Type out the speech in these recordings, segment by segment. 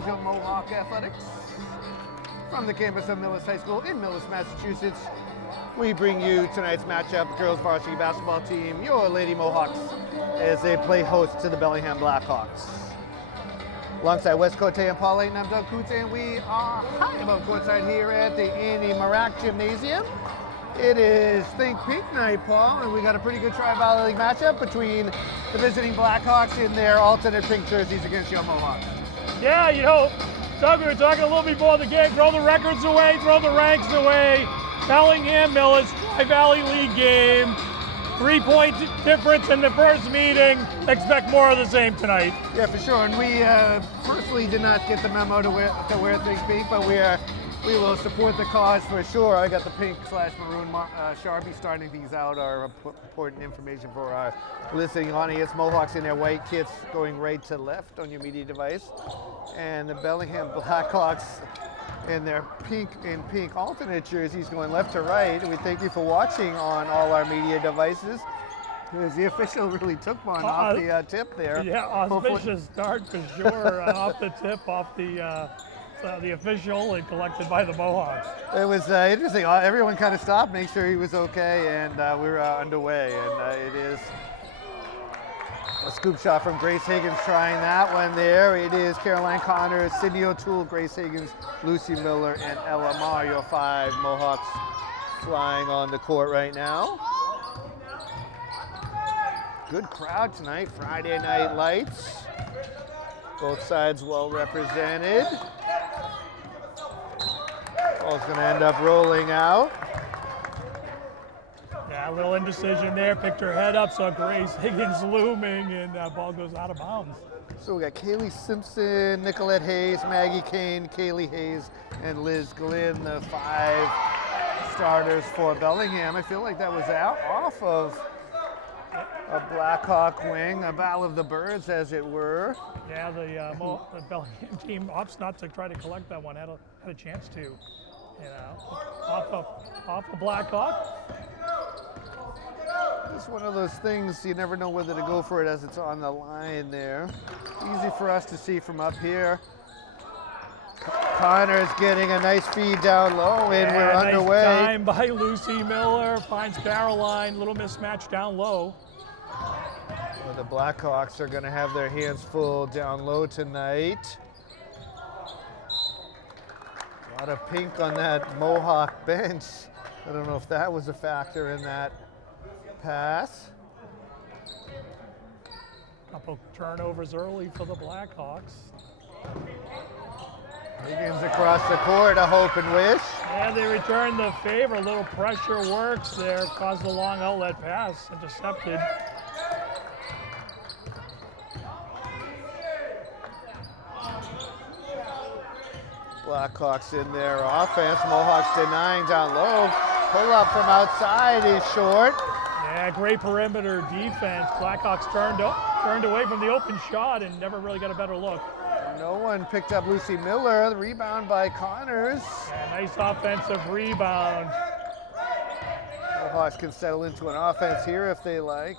coverage of Mohawk athletics. From the campus of Millis High School in Millis, Massachusetts, we bring you tonight's matchup, the girls varsity basketball team, your Lady Mohawks, as they play host to the Bellingham Blackhawks. Alongside West Cote and Paul Layton, I'm Doug Coots, and we are high above courtside here at the Annie Marak Gymnasium. It is Think Pink night, Paul, and we got a pretty good Tri-Valley League matchup between the visiting Blackhawks in their alternate pink jerseys against your Mohawks. Yeah, you know, Doug, we were talking a little before the game, throw the records away, throw the ranks away. Bellingham Millis, Tri-Valley League game, 3-point difference in the first meeting. Expect more of the same tonight. Yeah, for sure, and we personally did not get the memo to wear Think Pink, but we will support the cause for sure. I got the pink/maroon Sharpie starting things out, our important information for our listening audience. Mohawks in their white kits going right to left on your media device. And the Bellingham Blackhawks in their pink alternate jerseys going left to right. And we thank you for watching on all our media devices. Because the official really took one off the tip there. Yeah, auspicious start for sure. Off the tip, off the official and collected by the Mohawks. It was interesting. Everyone kind of stopped, make sure he was okay, and we were underway. And it is a scoop shot from Grace Higgins trying that one there. It is Caroline Connors, Sydney O'Toole, Grace Higgins, Lucy Miller, and Ella Marr, your 5 Mohawks flying on the court right now. Good crowd tonight, Friday Night Lights. Both sides well represented. Ball's going to end up rolling out. Yeah, a little indecision there. Picked her head up, saw Grace Higgins looming, and ball goes out of bounds. So we got Kaylee Simpson, Nicolette Hayes, Maggie Kane, Kaylee Hayes, and Liz Glynn, the 5 starters for Bellingham. I feel like that was off of a Blackhawk wing, a battle of the birds, as it were. Yeah, the Bellingham team opts not to try to collect that one. Had a chance to, you know, off a Blackhawk. It's one of those things you never know whether to go for it as it's on the line there. Easy for us to see from up here. Connor's getting a nice feed down low, and we're underway. Nice time by Lucy Miller, finds Caroline, little mismatch down low. Well, the Blackhawks are going to have their hands full down low tonight. A lot of pink on that Mohawk bench. I don't know if that was a factor in that pass. Couple turnovers early for the Blackhawks. Higgins across the court, a hope and wish. And they return the favor. A little pressure works there. Caused a long outlet pass. Intercepted. Blackhawks in their offense. Mohawks denying down low. Pull up from outside is short. Yeah, great perimeter defense. Blackhawks turned away from the open shot and never really got a better look. No one picked up Lucy Miller. The rebound by Connors. Yeah, nice offensive rebound. Mohawks can settle into an offense here if they like.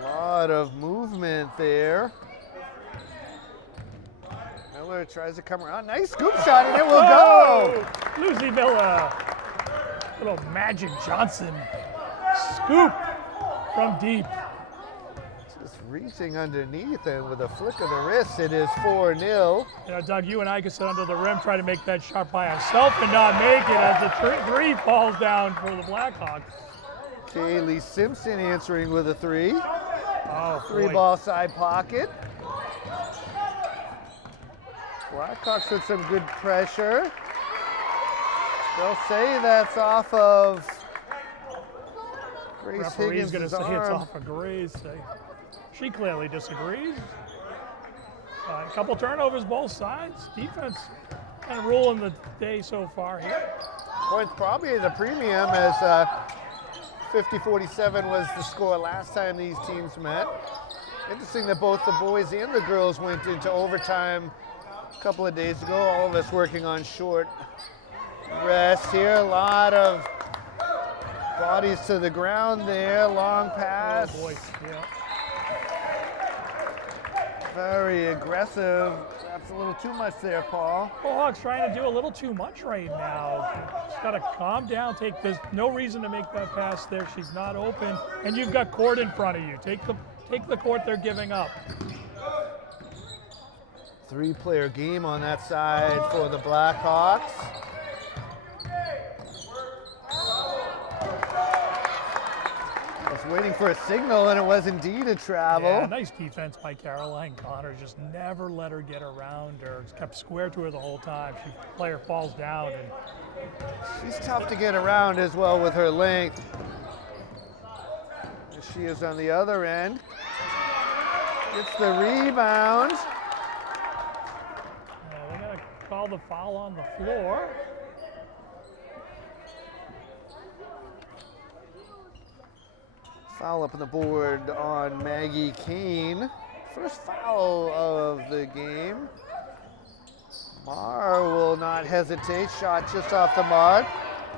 A lot of movement there. Miller tries to come around. Nice scoop shot, and it will go. Lucy Miller. Little Magic Johnson scoop from deep. Just reaching underneath, and with a flick of the wrist, it is 4-0. You know, Doug, you and I could sit under the rim, try to make that shot by ourselves and not make it as the three falls down for the Blackhawks. Kaylee Simpson answering with a 3. Oh, 3-ball side pocket. Blackhawks with some good pressure. They'll say that's off of Grace Higgins' going to arm. say it's off of Grace. She clearly disagrees. A couple turnovers both sides. Defense kind of ruling the day so far here. Points probably at a premium, as 50-47 was the score last time these teams met. Interesting that both the boys and the girls went into overtime a couple of days ago. All of us working on short rest here. A lot of bodies to the ground there. Long pass. Oh boy, yeah. Very aggressive. Perhaps a little too much there, Paul. Mohawk's trying to do a little too much right now. She's got to calm down. There's no reason to make that pass there. She's not open, and you've got court in front of you. Take the court they're giving up. 3-player game on that side for the Blackhawks. I was waiting for a signal, and it was indeed a travel. Yeah, nice defense by Caroline Connor. Just never let her get around her. Just kept square to her the whole time. Player falls down. And she's tough to get around as well with her length. She is on the other end. Gets the rebound. They're going to call the foul on the floor. Foul up on the board on Maggie Kane. First foul of the game. Marr will not hesitate. Shot just off the mark.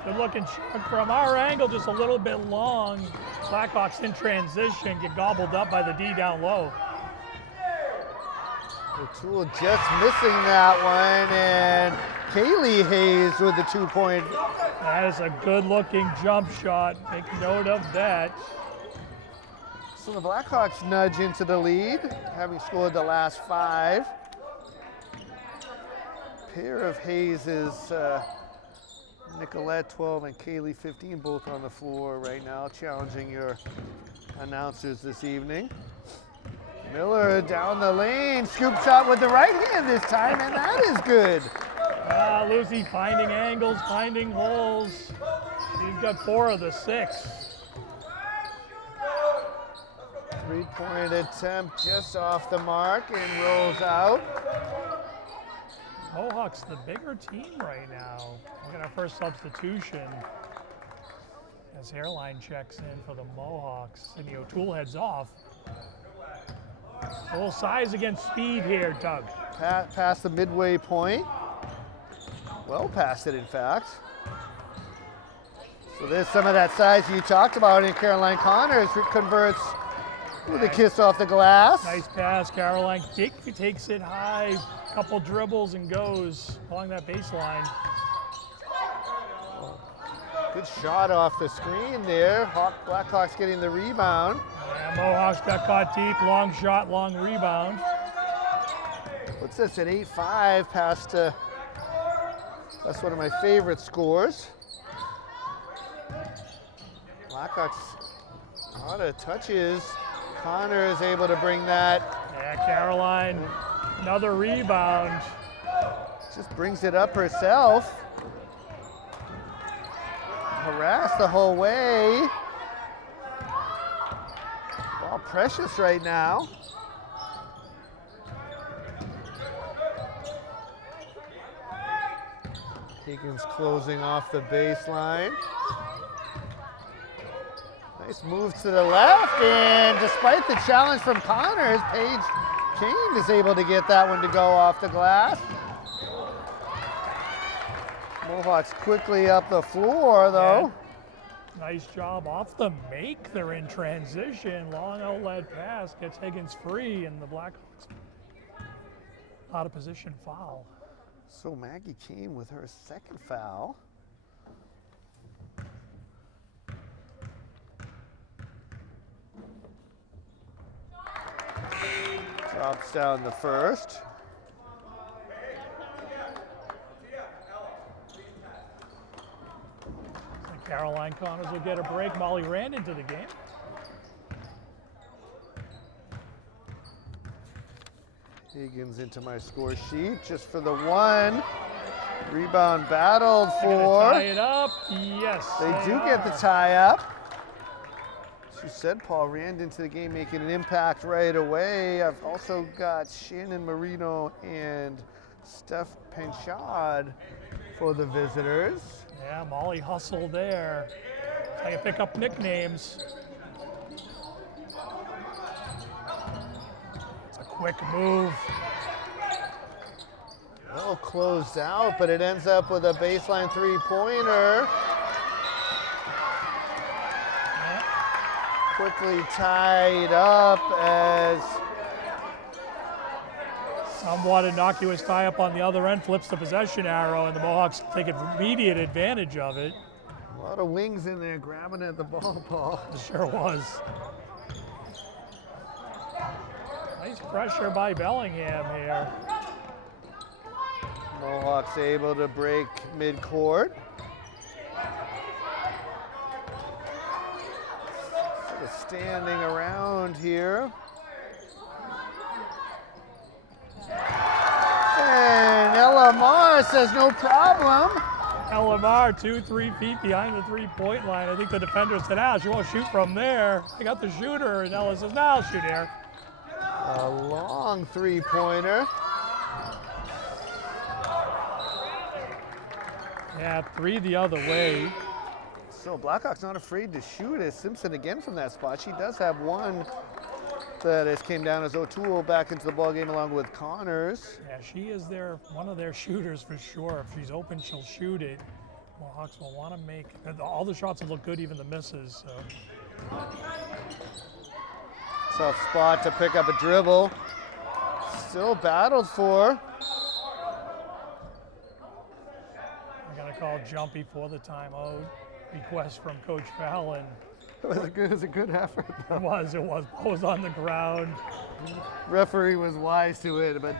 Good looking shot from our angle, just a little bit long. Blackhawks in transition, get gobbled up by the D down low. O'Toole just missing that one, and Kaylee Hayes with the 2-point. That is a good looking jump shot. Make note of that. So the Blackhawks nudge into the lead, having scored the last 5. Pair of Hayes' Nicolette 12 and Kaylee 15 both on the floor right now, challenging your announcers this evening. Miller down the lane, scoop shot with the right hand this time, and that is good. Lucy finding angles, finding holes. She's got 4 of the 6. 3-point attempt just off the mark and rolls out. Mohawks the bigger team right now. Look at our first substitution as Hairline checks in for the Mohawks. And the O'Toole heads off. A little size against speed here, Doug. Past the midway point. Well past it, in fact. So there's some of that size you talked about, and Caroline Connors converts with a kiss off the glass. Nice pass, Caroline takes it high, couple dribbles and goes along that baseline. Good shot off the screen there. Blackhawks getting the rebound. Yeah, Mohawks got caught deep, long shot, long rebound. What's this, an 8-5 pass to, that's one of my favorite scores. Blackhawks, a lot of touches. Connor is able to bring that. Yeah, Caroline, another rebound. Just brings it up herself. Harassed the whole way. Ball precious right now. Higgins closing off the baseline. Nice move to the left, and despite the challenge from Connors, Paige Kane is able to get that one to go off the glass. Mohawks quickly up the floor, though. Yeah. Nice job off the make. They're in transition. Long outlet pass gets Higgins free, and the Blackhawks out of position foul. So Maggie Kane with her second foul. Drops down the first. Caroline Connors will get a break. Molly ran into the game. Higgins into my score sheet just for the one. Rebound battled for. Tie it up. Yes. They do get the tie up. As you said, Paul ran into the game making an impact right away. I've also got Shannon Marino and Steph Penchard for the visitors. Yeah, Molly hustle there. Try to pick up nicknames. It's a quick move. Well closed out, but it ends up with a baseline 3-pointer. Quickly tied up as Somewhat innocuous tie-up on the other end, flips the possession arrow, and the Mohawks take immediate advantage of it. A lot of wings in there grabbing at the ball, Paul. It sure was. Nice pressure by Bellingham here. Mohawks able to break midcourt. Sort of standing around here. And Lamar says no problem. Lamar 2-3 feet behind the three-point line. I think the defender said, she won't shoot from there. I got the shooter. And Ella says, no, I'll shoot here. A long three-pointer. Yeah, 3 the other way. So Blackhawks not afraid to shoot as Simpson again from that spot. She does have one that has came down as O'Toole back into the ballgame along with Connors. Yeah, she is one of their shooters for sure. If she's open, she'll shoot it. Mohawks will want to make, all the shots will look good, even the misses. So. Tough spot to pick up a dribble. Still battled for. I'm going to call jumpy for the timeout. Request from Coach Fallon. It was a good effort, though. It was. Ball was on the ground. Referee was wise to it, but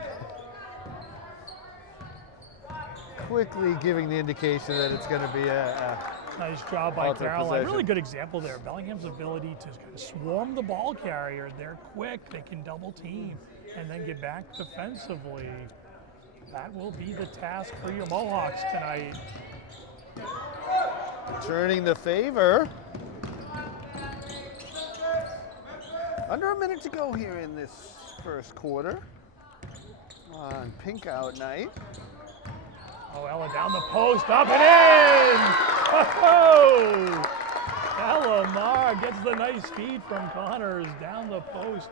quickly giving the indication that it's going to be a nice job by Caroline. possession. Really good example there. Bellingham's ability to kind of swarm the ball carrier. They're quick. They can double team and then get back defensively. That will be the task for your Mohawks tonight. Turning the favor. Under a minute to go here in this first quarter on pink out night. Oh, Ella down the post, up and in! Oh! Ella Mar gets the nice feed from Connors down the post.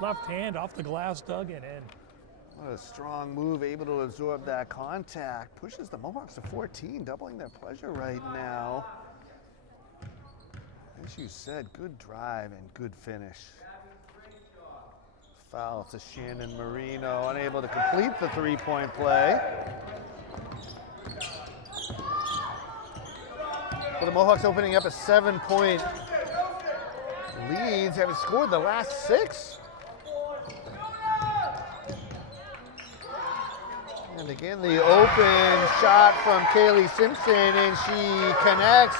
Left hand off the glass, dug and in. What a strong move, able to absorb that contact. Pushes the Mohawks to 14, doubling their pleasure right now. As you said, good drive and good finish. Foul to Shannon Marino, unable to complete the three-point play. For the Mohawks opening up a 7-point lead, having scored the last 6. And again, the open shot from Kaylee Simpson, and she connects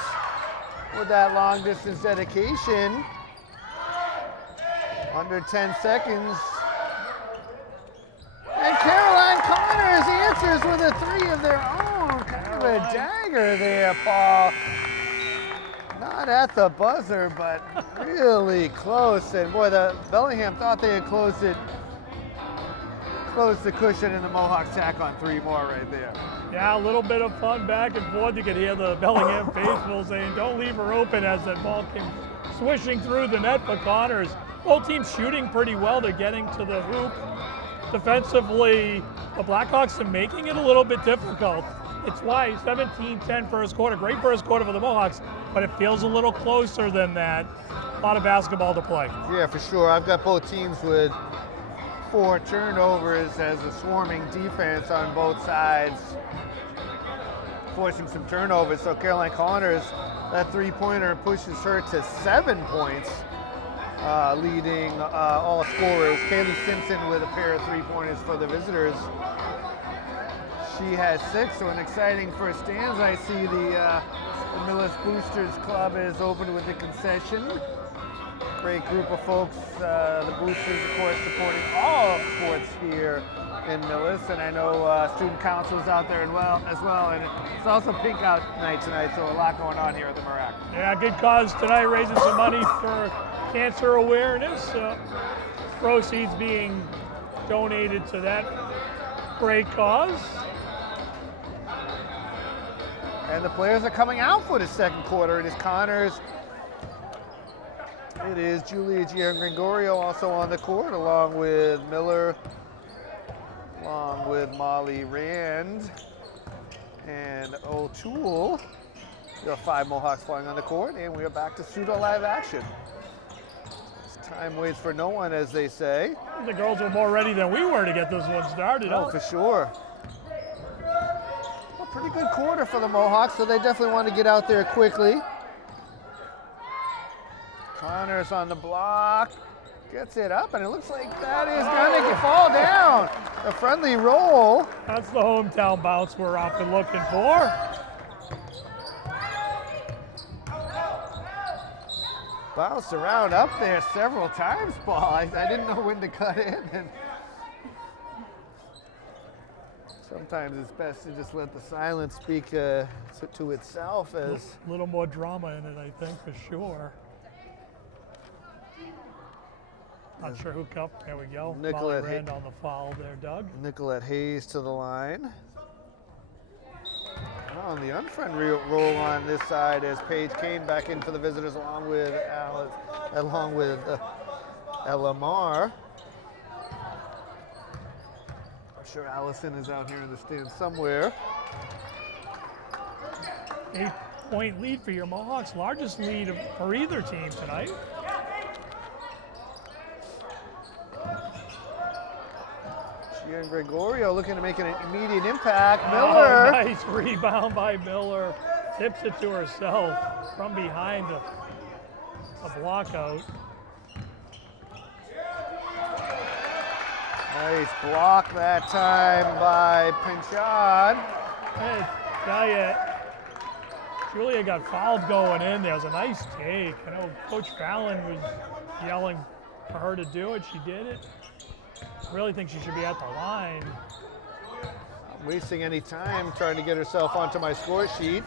with that long distance dedication. Under 10 seconds. And Caroline Connors answers with a 3 of their own. Kind of a dagger there, Paul. Not at the buzzer, but really close. And boy, the Bellingham thought they had closed the cushion, and the Mohawks tack on 3 more right there. Yeah, a little bit of fun back and forth. You could hear the Bellingham faithful saying, don't leave her open, as that ball came swishing through the net for Connors. Both teams shooting pretty well. They're getting to the hoop. Defensively, the Blackhawks are making it a little bit difficult. It's why 17-10 first quarter. Great first quarter for the Mohawks, but it feels a little closer than that. A lot of basketball to play. Yeah, for sure. I've got both teams with 4 turnovers as a swarming defense on both sides, forcing some turnovers. So Caroline Connors, that three-pointer pushes her to 7 points, leading all scorers. Kaylee Simpson with a pair of three-pointers for the visitors. She has 6, so an exciting first stanza. I see the Millis Boosters Club is open with the concession. Great group of folks. The Boosters, of course, supporting all sports here in Millis, and I know student council's out there as well. And it's also pink out night tonight, so a lot going on here at the Marac. Yeah, good cause tonight, raising some money for cancer awareness. Proceeds being donated to that great cause. And the players are coming out for the second quarter. It is Connors. It is Julia Giangregorio also on the court, along with Miller, along with Molly Rand and O'Toole. There are 5 Mohawks flying on the court, and we are back to pseudo live action. Time waits for no one, as they say. The girls were more ready than we were to get this one started. Oh, for sure. A pretty good quarter for the Mohawks, so they definitely want to get out there quickly. Connors on the block, gets it up, and it looks like that is going to fall down. A friendly roll. That's the hometown bounce we're often looking for. Bounced around up there several times, Paul. I didn't know when to cut in. And sometimes it's best to just let the silence speak to itself. As a little more drama in it, I think, for sure. Not sure who cupped. There we go. Nicolette Rand on the foul there, Doug. Nicolette Hayes to the line. On the unfriendly roll on this side as Paige Kane back in for the visitors along with Ella Marr. I'm sure Allison is out here in the stands somewhere. 8-point lead for your Mohawks, largest lead for either team tonight. Gian Gregorio looking to make an immediate impact. Miller. Oh, nice rebound by Miller. Tips it to herself from behind a block out. Nice block that time by Pinchard. Hey, tell you, Julia got fouled going in there. It was a nice take. I know Coach Fallon was yelling for her to do it. She did it. Really think she should be at the line. Not wasting any time trying to get herself onto my score sheet.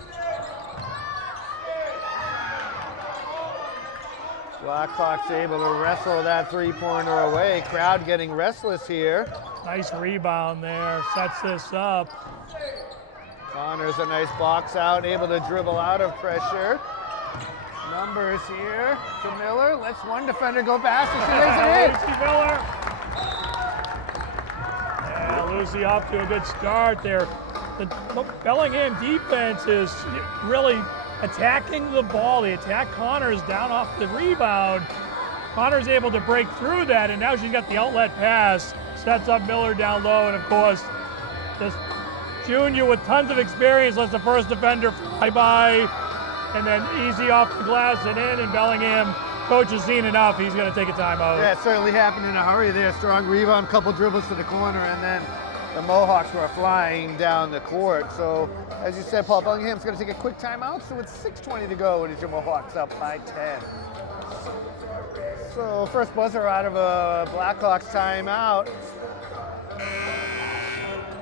Blackhawks able to wrestle that three-pointer away. Crowd getting restless here. Nice rebound there, sets this up. Connors a nice box out, able to dribble out of pressure. Numbers here to Miller. Lets one defender go past and she lays it in. Lucy Miller. Yeah, Lucy off to a good start there. The Bellingham defense is really attacking the ball. They attack Connors down off the rebound. Connors able to break through that, and now she's got the outlet pass. Sets up Miller down low, and of course, this junior with tons of experience lets the first defender fly by, and then easy off the glass and in, and Bellingham, coach has seen enough. He's going to take a timeout. Yeah, it certainly happened in a hurry there. Strong rebound, couple dribbles to the corner, and then the Mohawks were flying down the court. So, as you said, Paul, Bellingham's going to take a quick timeout. So it's 6:20 to go, and it's your Mohawks up by 10. So first buzzer out of a Blackhawks timeout.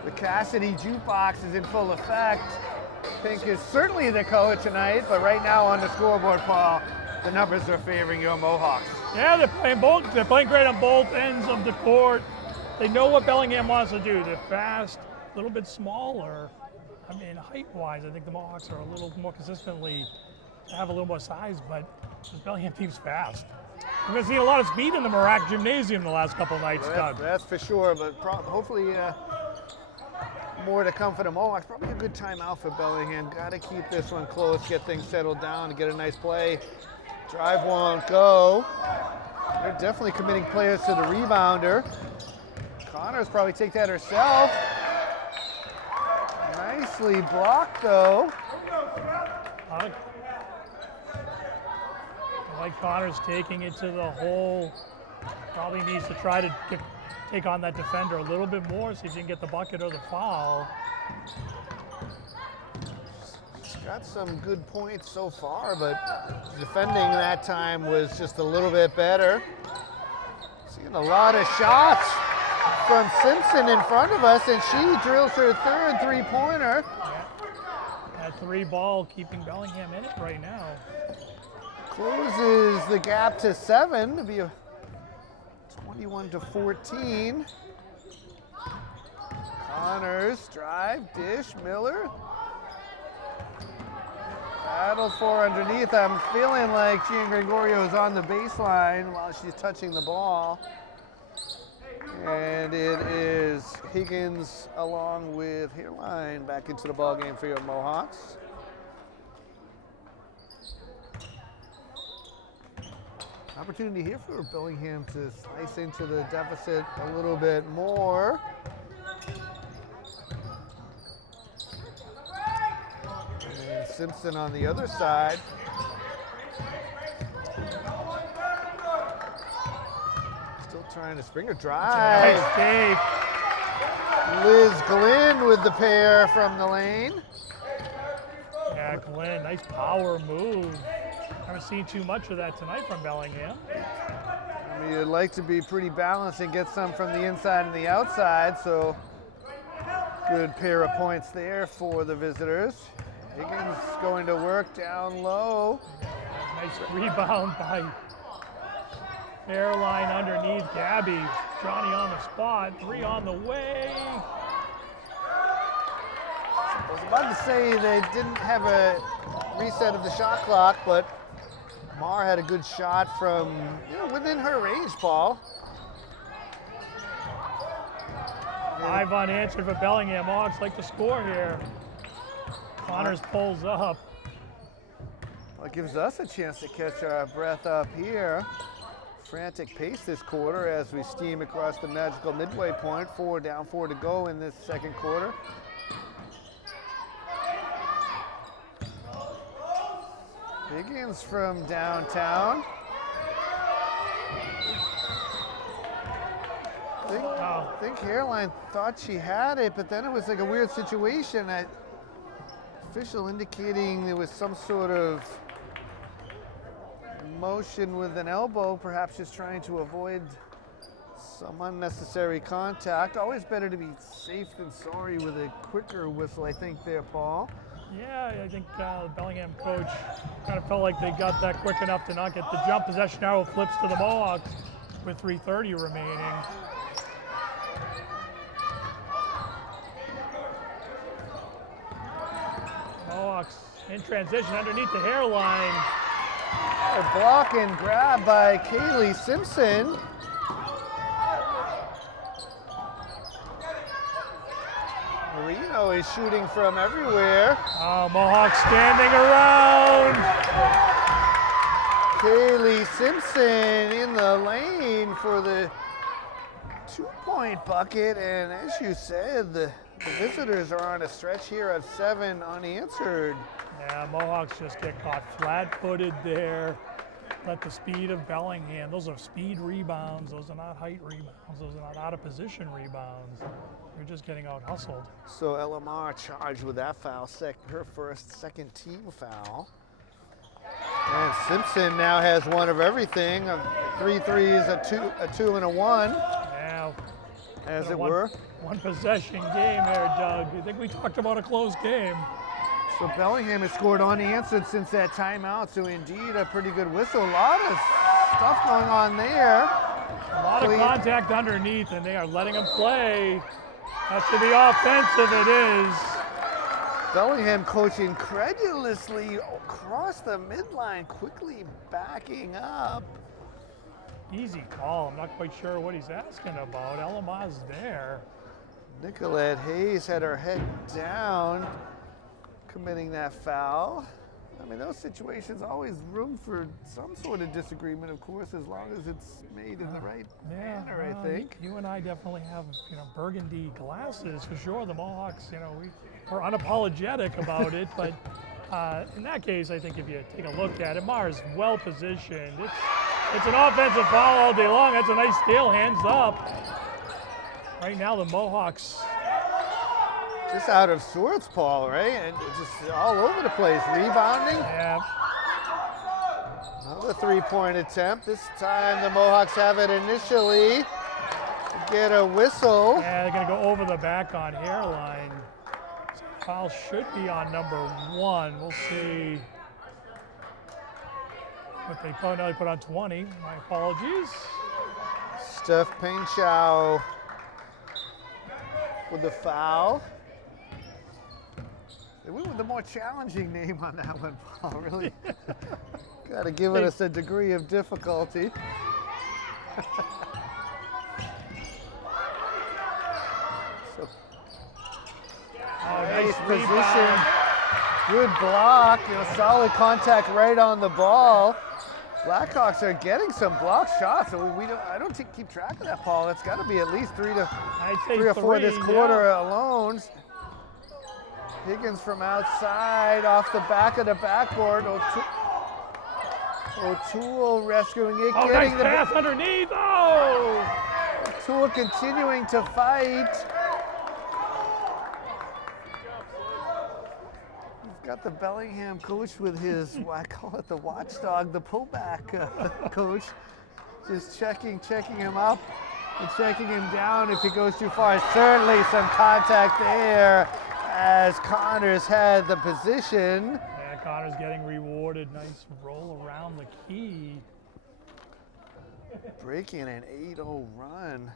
The Cassidy jukebox is in full effect. Pink is certainly the coach tonight, but right now on the scoreboard, Paul, the numbers are favoring your Mohawks. Yeah, they're playing great on both ends of the court. They know what Bellingham wants to do. They're fast, a little bit smaller. I mean, height-wise, I think the Mohawks are a little more consistently have a little more size, but this Bellingham team's fast. We're going to see a lot of speed in the Marac Gymnasium the last couple nights, Doug. That's for sure, but hopefully more to come for the Mohawks. Probably a good timeout for Bellingham. Got to keep this one close, get things settled down, and get a nice play. Drive won't go. They're definitely committing players to the rebounder. Connors probably take that herself. Nicely blocked, though. I like Connors taking it to the hole. Probably needs to try to take on that defender a little bit more, see if he can get the bucket or the foul. She's got some good points so far, but defending that time was just a little bit better. Seeing a lot of shots from Simpson in front of us, and she drills her third three-pointer. That three ball keeping Bellingham in it right now. Closes the gap to 7 to be a 21-14. Connors, drive, dish, Miller. Battle for underneath. I'm feeling like Gian Gregorio is on the baseline while she's touching the ball. And it is Higgins along with Hairline back into the ball game for your Mohawks. Opportunity here for Bellingham to slice into the deficit a little bit more. And Simpson on the other side. Still trying to Springer drive. Nice take. Liz Glynn with the pair from the lane. Yeah, Glenn, nice power move. Haven't seen too much of that tonight from Bellingham. I mean, you'd like to be pretty balanced and get some from the inside and the outside, so good pair of points there for the visitors. Higgins going to work down low. Nice rebound by Fairline underneath Gabby. Johnny on the spot, 3 on the way. I was about to say they didn't have a reset of the shot clock, but Mar had a good shot from within her range, Paul. 5 unanswered for Bellingham. Hawks like to score here. Connors pulls up. Well, it gives us a chance to catch our breath up here. Frantic pace this quarter as we steam across the magical midway point. 4 down, 4 to go in this second quarter. Higgins from downtown. I think Caroline thought she had it, but then it was like a weird situation. Official indicating there was some sort of motion with an elbow, perhaps just trying to avoid some unnecessary contact. Always better to be safe than sorry with a quicker whistle, I think, there, Paul. Yeah, I think the Bellingham coach kind of felt like they got that quick enough to not get the jump. Possession arrow flips to the Mohawks with 3:30 remaining. Mohawks in transition underneath the hairline. A block and grab by Kaylee Simpson. Marino is shooting from everywhere. Oh, Mohawks standing around. Kaylee Simpson in the lane for the 2-point bucket. And as you said, the visitors are on a stretch here of 7 unanswered. Yeah, Mohawks just get caught flat-footed there. Let the speed of Bellingham, those are speed rebounds, those are not height rebounds, those are not out-of-position rebounds. You're just getting out-hustled. So LMR charged with that foul, her second team foul. And Simpson now has one of everything, 3 threes, a two and a 1. Yeah. As it were. One possession game there, Doug. I think we talked about a close game. So Bellingham has scored unanswered since that timeout, so indeed a pretty good whistle. A lot of stuff going on there. A lot of contact underneath, and they are letting them play. That should be offensive, it is. Bellingham coach incredulously across the midline, quickly backing up. Easy call. I'm not quite sure what he's asking about. Elama's there. Nicolette Hayes had her head down, committing that foul. I mean, those situations, always room for some sort of disagreement, of course, as long as it's made in the right manner, I think. You and I definitely have, burgundy glasses for sure. The Mohawks, we're unapologetic about it, but in that case, I think if you take a look at it, Mars well positioned. It's an offensive foul all day long. That's a nice steal, hands up. Right now, the Mohawks just out of sorts, Paul, right? And just all over the place. Rebounding. Yeah. Another 3-point attempt. This time the Mohawks have it initially. Get a whistle. Yeah, they're going to go over the back on hairline. So foul should be on number 1. We'll see what they probably put on 20. My apologies. Steph Painchow with the foul. They went with the more challenging name on that one, Paul, really. Got to give us a degree of difficulty. Nice position. Good block, solid contact right on the ball. Blackhawks are getting some block shots, so I don't keep track of that, Paul. It's got to be at least three or four this quarter alone. Higgins from outside, off the back of the backboard. O'Toole rescuing it, getting nice pass underneath. O'Toole continuing to fight. He's got the Bellingham coach with his, I call it the watchdog, the pullback coach, just checking him up and checking him down if he goes too far. Certainly some contact there as Connors had the position. Yeah, Connors getting rewarded. Nice roll around the key. Breaking an 8-0 run.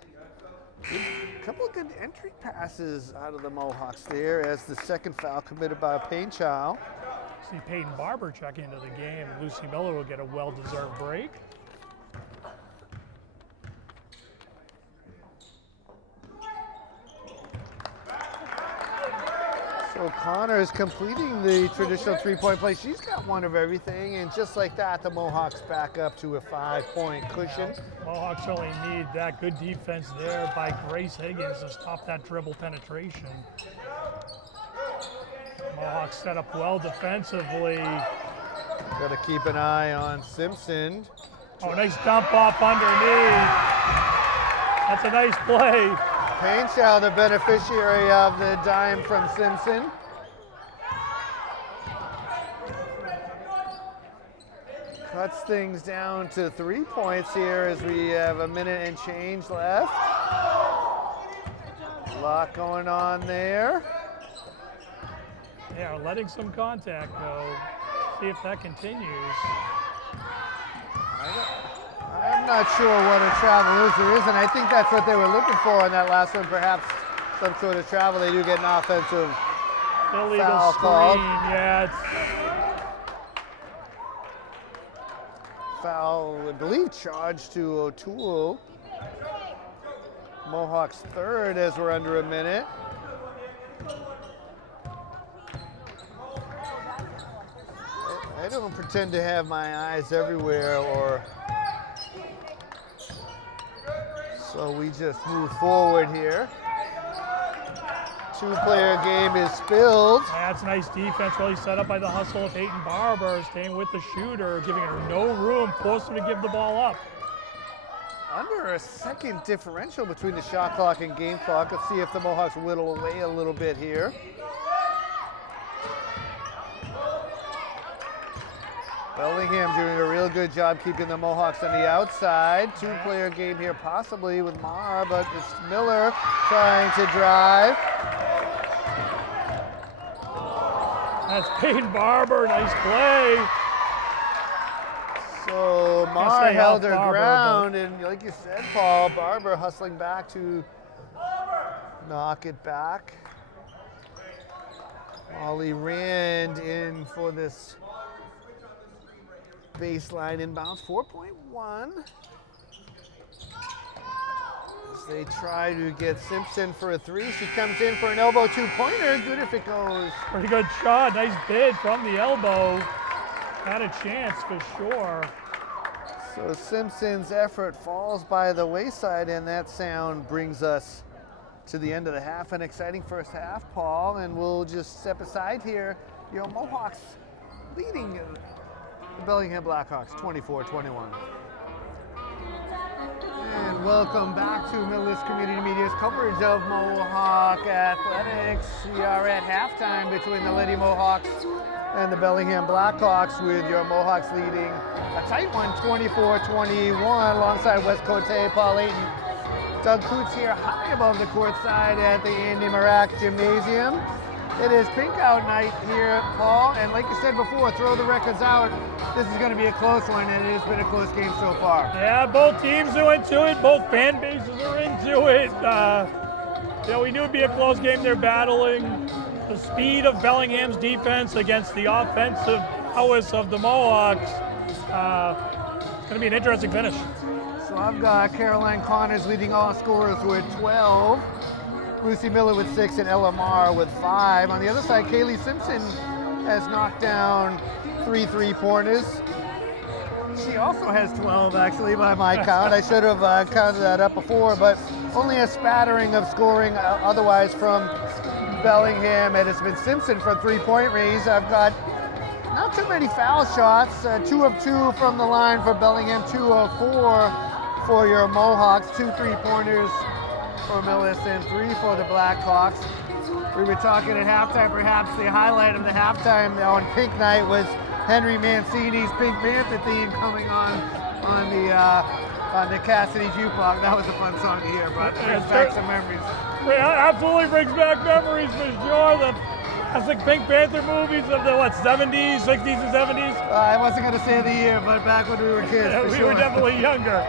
A couple of good entry passes out of the Mohawks there as the second foul committed by Payne Chow. See Peyton Barber check into the game. Lucy Miller will get a well-deserved break. So Connors completing the traditional three-point play. She's got one of everything, and just like that, the Mohawks back up to a 5-point cushion. Mohawks only need that good defense there by Grace Higgins to stop that dribble penetration. Mohawks set up well defensively. Got to keep an eye on Simpson. Oh, nice dump off underneath. That's a nice play. Payne Chow, the beneficiary of the dime from Simpson. Cuts things down to 3 points here as we have a minute and change left. A lot going on there. They are letting some contact go. See if that continues. I'm not sure what a travel is. There isn't. I think that's what they were looking for in that last one. Perhaps some sort of travel. They do get an offensive illegal foul screen. called. Yeah, Foul, I believe, charged to O'Toole. Mohawks third as we're under a minute. I don't pretend to have my eyes everywhere, so we just move forward here. Two-player game is spilled. That's nice defense, really set up by the hustle of Peyton Barber, staying with the shooter, giving her no room, forced her to give the ball up. Under a second differential between the shot clock and game clock. Let's see if the Mohawks whittle away a little bit here. Bellingham doing a real good job keeping the Mohawks on the outside. Two-player game here possibly with Mara, but it's Miller trying to drive. That's Peyton Barber, nice play. So Mara held her ground, and like you said, Paul, Barber hustling back to knock it back. Molly Rand in for this baseline inbounds, 4.1. As they try to get Simpson for a three. She comes in for an elbow two-pointer. Good if it goes. Pretty good shot. Nice bid from the elbow. Had a chance for sure. So Simpson's effort falls by the wayside, and that sound brings us to the end of the half. An exciting first half, Paul, and we'll just step aside here. Your Mohawks leading the Bellingham Blackhawks 24-21. And welcome back to Middle East Community Media's coverage of Mohawk Athletics. We are at halftime between the Lady Mohawks and the Bellingham Blackhawks, with your Mohawks leading a tight one, 24-21, alongside West Cote, Paul Ayton, Doug Coots here high above the court side at the Andy Marak Gymnasium. It is pink out night here, Paul, and like you said before, throw the records out. This is going to be a close one, and it has been a close game so far. Yeah, both teams are into it. Both fan bases are into it. We knew it'd be a close game. They're battling the speed of Bellingham's defense against the offensive prowess of the Mohawks. It's going to be an interesting finish. So I've got Caroline Connors leading all scorers with 12. Lucy Miller with 6 and Ella Marr with 5. On the other side, Kaylee Simpson has knocked down 3 3-pointers. She also has 12, actually, by my count. I should have counted that up before, but only a spattering of scoring otherwise from Bellingham. It has been Simpson from three-point range. I've got not too many foul shots. 2 of 2 from the line for Bellingham, 2 of 4 for your Mohawks, 2 3-pointers for Millis and 3 for the Blackhawks. We were talking at halftime, perhaps the highlight of the halftime on Pink Night was Henry Mancini's Pink Panther theme coming on the Cassidy jukebox. That was a fun song to hear, but brings back some memories. Absolutely brings back memories for sure. The classic Pink Panther movies of the 70s, 60s, and 70s. I wasn't going to say the year, but back when we were kids. We were definitely younger.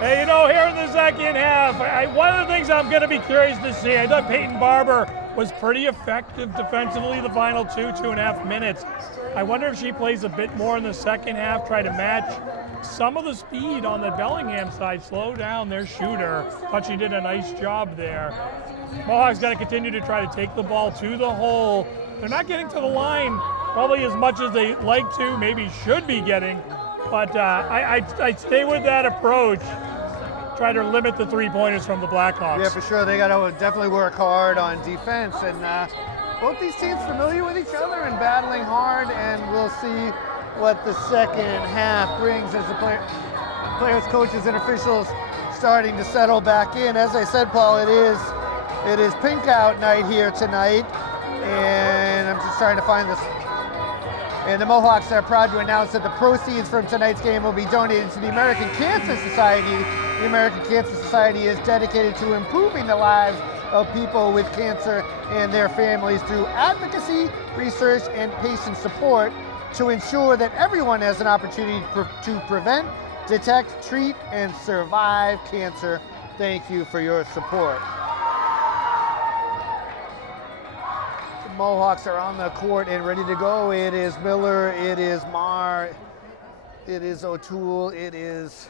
Hey, you know, here in the second half, one of the things I'm going to be curious to see, I thought Peyton Barber was pretty effective defensively the final 2.5 minutes. I wonder if she plays a bit more in the second half, try to match some of the speed on the Bellingham side, slow down their shooter. Thought she did a nice job there. Mohawks got to continue to try to take the ball to the hole. They're not getting to the line probably as much as they like to, maybe should be getting, but I stay with that approach. Try to limit the three-pointers from the Blackhawks. Yeah, for sure. They got to definitely work hard on defense, and both these teams familiar with each other and battling hard, and we'll see what the second half brings as the players, coaches, and officials starting to settle back in. As I said, Paul, it is pink out night here tonight, and I'm just trying to find this. And the Mohawks are proud to announce that the proceeds from tonight's game will be donated to the American Cancer Society. The American Cancer Society is dedicated to improving the lives of people with cancer and their families through advocacy, research, and patient support to ensure that everyone has an opportunity to prevent, detect, treat, and survive cancer. Thank you for your support. Mohawks are on the court and ready to go. It is Miller, it is Marr, it is O'Toole, it is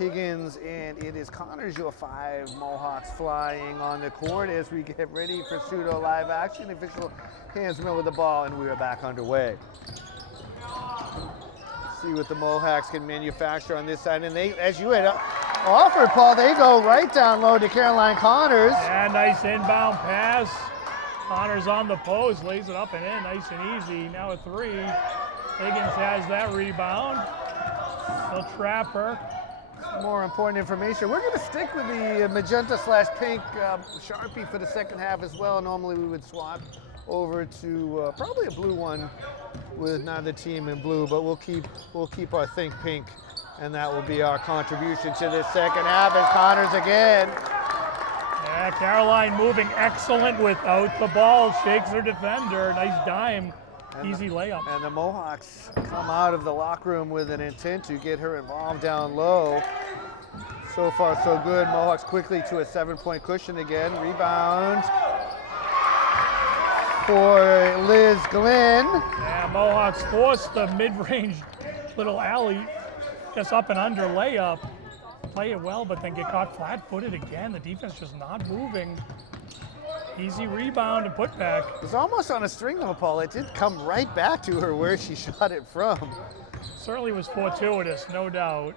Higgins, and it is Connors, your 5 Mohawks flying on the court as we get ready for pseudo live action. The official hands Miller the ball, and we are back underway. Let's see what the Mohawks can manufacture on this side. And they, as you had offered, Paul, they go right down low to Caroline Connors. Yeah, nice inbound pass. Connors on the post, lays it up and in, nice and easy. Now a 3. Higgins has that rebound. He'll trap her. More important information. We're going to stick with the magenta/pink Sharpie for the second half as well. Normally we would swap over to probably a blue one with neither team in blue, but we'll keep our Think Pink, and that will be our contribution to this second half as Connors again. Yeah, Caroline moving excellent without the ball. Shakes her defender. Nice dime. Easy layup. And the Mohawks come out of the locker room with an intent to get her involved down low. So far, so good. Mohawks quickly to a 7-point cushion again. Rebound for Liz Glenn. Yeah, Mohawks force the mid-range little alley, just up and under layup. Play it well, but then get caught flat-footed again. The defense just not moving. Easy rebound and put back. It was almost on a string though, Paul. It did come right back to her where she shot it from. Certainly was fortuitous, no doubt.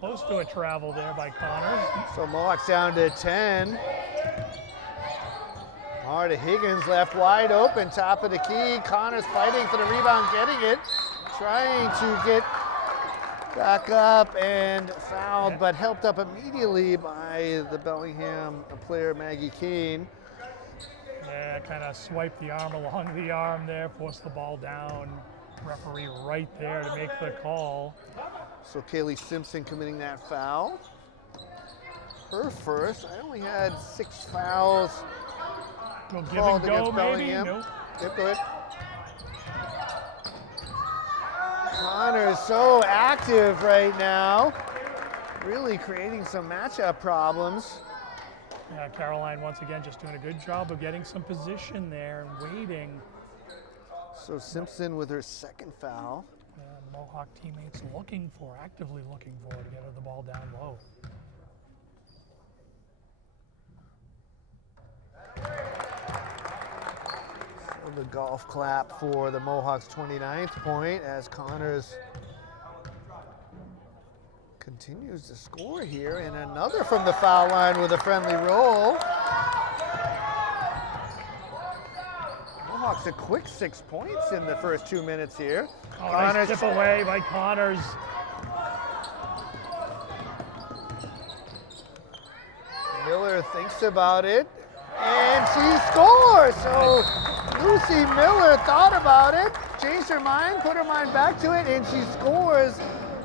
Close to a travel there by Connors. So Mohawks down to 10. Marta Higgins left wide open, top of the key. Connors fighting for the rebound, getting it. Trying to get back up and fouled, but helped up immediately by the Bellingham player, Maggie Keane. Yeah, kind of swiped the arm along the arm there, forced the ball down. Referee right there to make the call. So Kaylee Simpson committing that foul. Her first. I only had 6 fouls We'll give called and go, against maybe? Bellingham. Nope. Yep, go ahead. Connor is so active right now, really creating some matchup problems. Yeah, Caroline once again just doing a good job of getting some position there and waiting. So Simpson with her second foul. Mohawk teammates actively looking for to get her the ball down low. The golf clap for the Mohawks' 29th point as Connors continues to score here, and another from the foul line with a friendly roll. Mohawks a quick 6 points in the first 2 minutes here. Oh, nice tip away by Connors. Miller thinks about it, and she scores! So Lucy Miller thought about it, changed her mind, put her mind back to it, and she scores.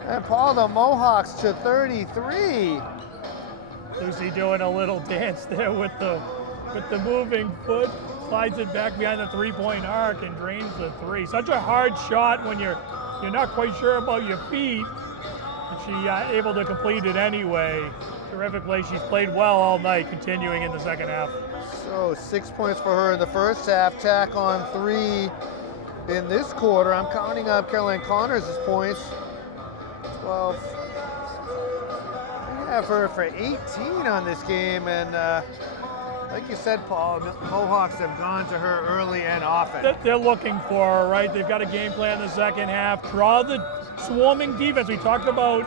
And Paul, the Mohawks to 33. Lucy doing a little dance there with the moving foot, slides it back behind the three-point arc and drains the three. Such a hard shot when you're not quite sure about your feet. And she able to complete it anyway. Terrifically, she's played well all night, continuing in the second half. So 6 points for her in the first half, tack on 3 in this quarter. I'm counting up Caroline Connors' points. 12. We have her for 18 on this game, and like you said, Paul, Mohawks have gone to her early and often. They're looking for her, right? They've got a game plan in the second half. Draw the swarming defense. We talked about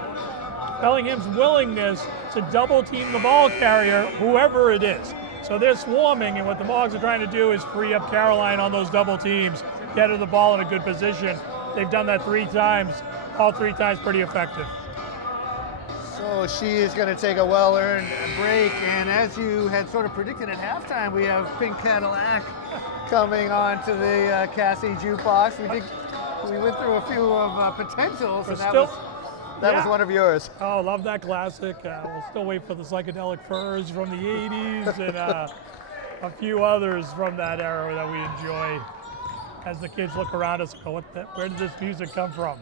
Bellingham's willingness to double team the ball carrier, whoever it is. So they're swarming, and what the Mohawks are trying to do is free up Caroline on those double teams, get her the ball in a good position. They've done that 3 times, all 3 times pretty effective. So she is going to take a well-earned break, and as you had sort of predicted at halftime, we have Pink Cadillac coming on to the Cassie jukebox. We went through a few of potentials, and that was one of yours. Oh, love that classic. We'll still wait for the Psychedelic Furs from the 80s and a few others from that era that we enjoy as the kids look around us and go, where did this music come from?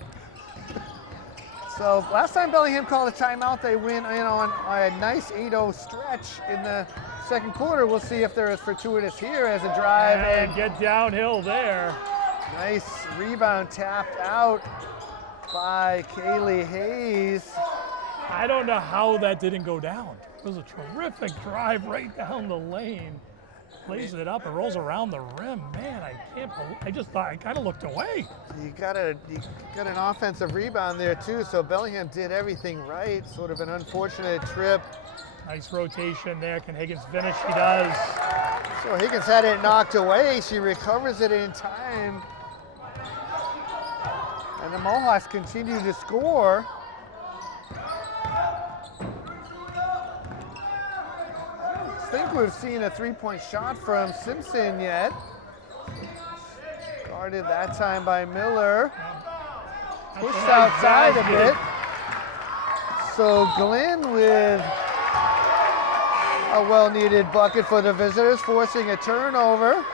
So last time Bellingham called a timeout, they win on a nice 8-0 stretch in the second quarter. We'll see if they're as fortuitous here as a drive. And get downhill there. Nice rebound tapped out by Kaylee Hayes. I don't know how that didn't go down. It was a terrific drive right down the lane. Plays it up and rolls around the rim. Man, I can't believe, I just thought, I kind of looked away. You got an offensive rebound there too, so Bellingham did everything right. Sort of an unfortunate trip. Nice rotation there. Can Higgins finish? She does. So Higgins had it knocked away. She recovers it in time. And the Mohawks continue to score. I don't think we've seen a three-point shot from Simpson yet. Guarded that time by Miller. Pushed outside a bit. So Glenn with a well-needed bucket for the visitors, forcing a turnover.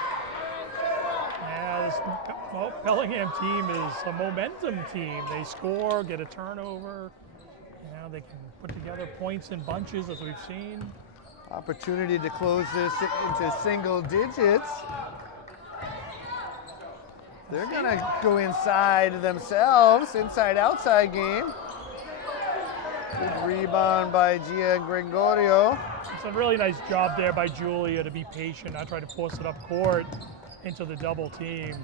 Yeah, this Bellingham team is a momentum team. They score, get a turnover. They can put together points in bunches, as we've seen. Opportunity to close this into single digits. They're gonna go inside themselves, inside-outside game. Good rebound by Gia Gregorio. It's a really nice job there by Julia to be patient, not try to force it up court into the double team.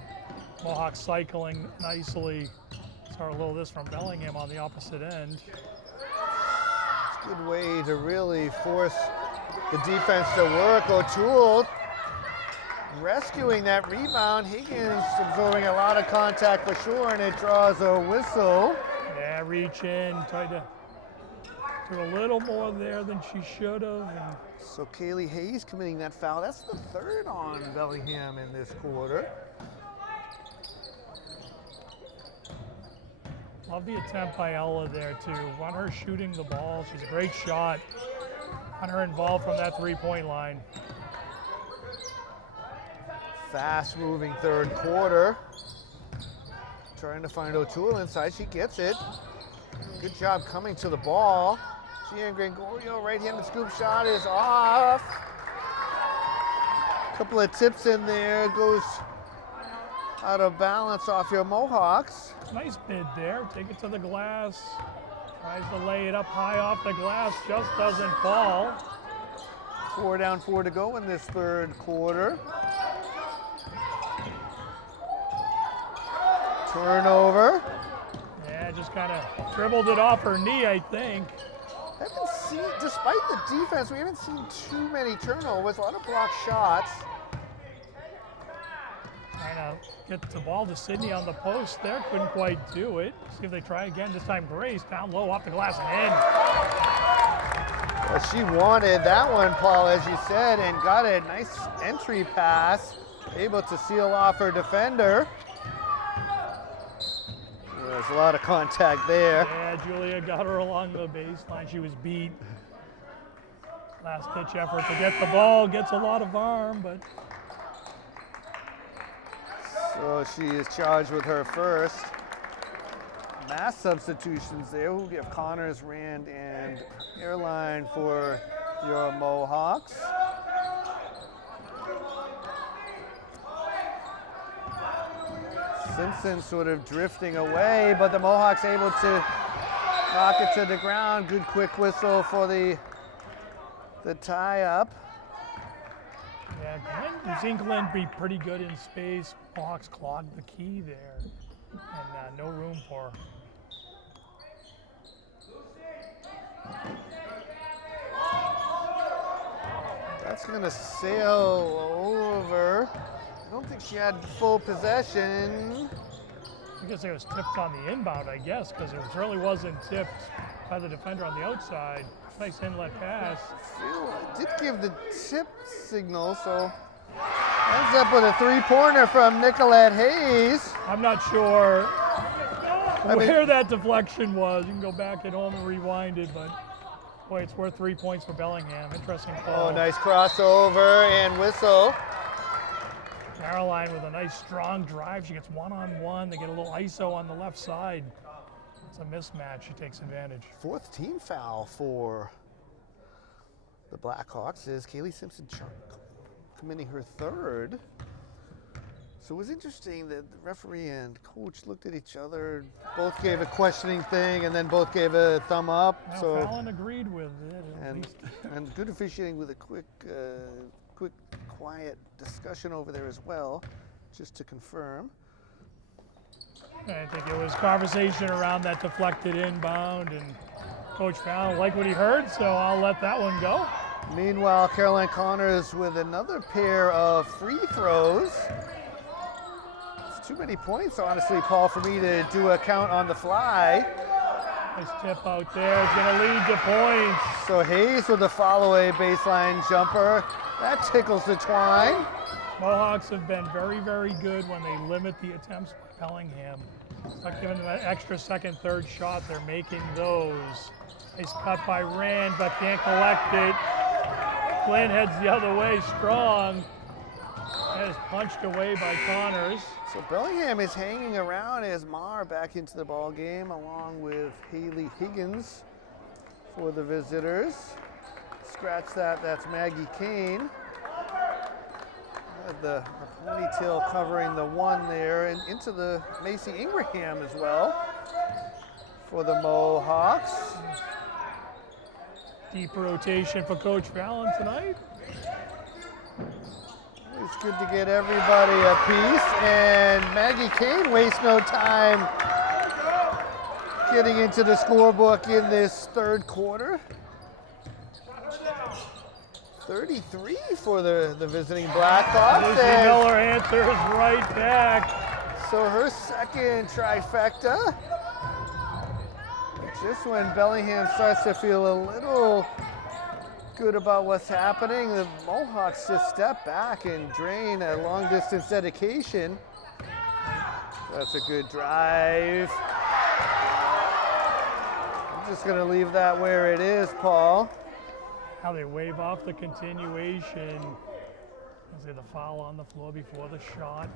Mohawks cycling nicely. Saw a little of this from Bellingham on the opposite end. It's a good way to really force the defense to work. O'Toole rescuing that rebound. Higgins absorbing a lot of contact for sure, and it draws a whistle. Yeah, reach in, tried to do a little more there than she should have. So Kaylee Hayes committing that foul. That's the third on Bellingham in this quarter. Love the attempt by Ella there too. Want her shooting the ball. She's a great shot. Want her involved from that three-point line. Fast moving third quarter. Trying to find O'Toole inside. She gets it. Good job coming to the ball. Gian Gregorio, right-handed scoop shot is off. Couple of tips in there. Goes out of balance off your Mohawks. Nice bid there. Take it to the glass. Tries to lay it up high off the glass. Just doesn't fall. 4 down, 4 to go in this third quarter. Turnover. Yeah, just kind of dribbled it off her knee, I think. Haven't seen, despite the defense, we haven't seen too many turnovers. A lot of blocked shots. Trying to get the ball to Sydney on the post there. Couldn't quite do it. See if they try again. This time Grace down low off the glass and in. Well, she wanted that one, Paul, as you said, and got a nice entry pass. Able to seal off her defender. There's a lot of contact there. Yeah, Julia got her along the baseline. She was beat. Last pitch effort to get the ball. Gets a lot of arm, but. So she is charged with her first. Mass substitutions there. We have Connors, Rand, and Airline for your Mohawks. Simpson sort of drifting away, but the Mohawks able to knock it to the ground. Good quick whistle for the tie-up. Yeah, Zinkland be pretty good in space. Mohawks clogged the key there, and no room for. That's going to sail over. I don't think she had full possession. I guess it was tipped on the inbound, I guess, because it certainly wasn't tipped by the defender on the outside. Nice inlet pass. I did give the tip signal, so ends up with a three-pointer from Nicolette Hayes. I'm not sure where that deflection was. You can go back at home and rewind it, but boy, it's worth 3 points for Bellingham. Interesting call. Oh, nice crossover and whistle. Caroline with a nice strong drive. She gets one-on-one. They get a little ISO on the left side. It's a mismatch. She takes advantage. Fourth team foul for the Blackhawks is Kaylee Simpson committing her third. So it was interesting that the referee and coach looked at each other, both gave a questioning thing, and then both gave a thumb up. Well, so Fallon agreed with it. And good officiating with a quick, quiet discussion over there as well, just to confirm. I think it was conversation around that deflected inbound, and Coach Fallon liked what he heard, so I'll let that one go. Meanwhile, Caroline Connors with another pair of free throws. It's too many points, honestly, Paul, for me to do a count on the fly. Nice tip out there. It's going to lead to points. So Hayes with a follow-away baseline jumper. That tickles the twine. Mohawks have been very, very good when they limit the attempts by Bellingham. It's not giving them that extra second, third shot. They're making those. Nice cut by Rand, but can't collect it. Flynn heads the other way, strong. That is punched away by Connors. So Bellingham is hanging around as Marr back into the ball game, along with Haley Higgins for the visitors. Scratch that, that's Maggie Kane. Had the ponytail covering the one there, and into the Macy Ingraham as well for the Mohawks. Deep rotation for Coach Fallon tonight. It's good to get everybody a piece, and Maggie Kane wastes no time getting into the scorebook in this third quarter. 33 for the visiting Blackhawks. Lucy Miller answers right back. So her second trifecta. Just when Bellingham starts to feel a little good about what's happening, the Mohawks just step back and drain a long distance dedication. That's a good drive. I'm just gonna leave that where it is, Paul. How they wave off the continuation. Is there the foul on the floor before the shot?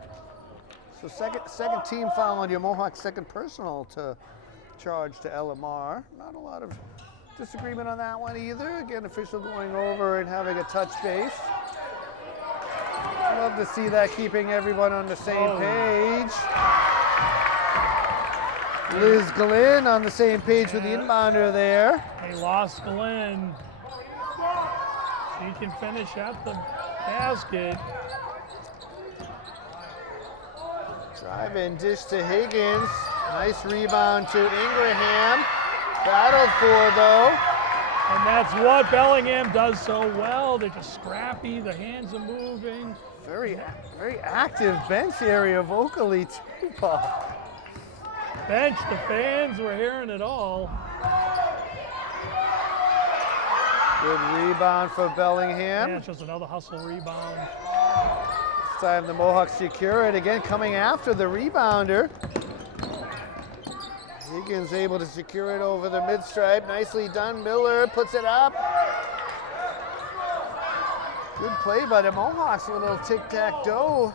So second team foul on your Mohawk, second personal to charge to LMR. Not a lot of disagreement on that one either. Again, official going over and having a touch base. Love to see that, keeping everyone on the same page. Liz Glenn on the same page with the inbounder there. They lost Glenn. She can finish at the basket. Drive-in dish to Higgins. Nice rebound to Ingraham. Battled for, though. And that's what Bellingham does so well. They're just scrappy. The hands are moving. Very active bench area vocally, too, Paul. Bench, the fans were hearing it all. Good rebound for Bellingham. Yeah, it's just another hustle rebound. This time the Mohawks secure it again, coming after the rebounder. Higgins able to secure it over the mid-stripe. Nicely done. Miller puts it up. Good play by the Mohawks. A little tic-tac-toe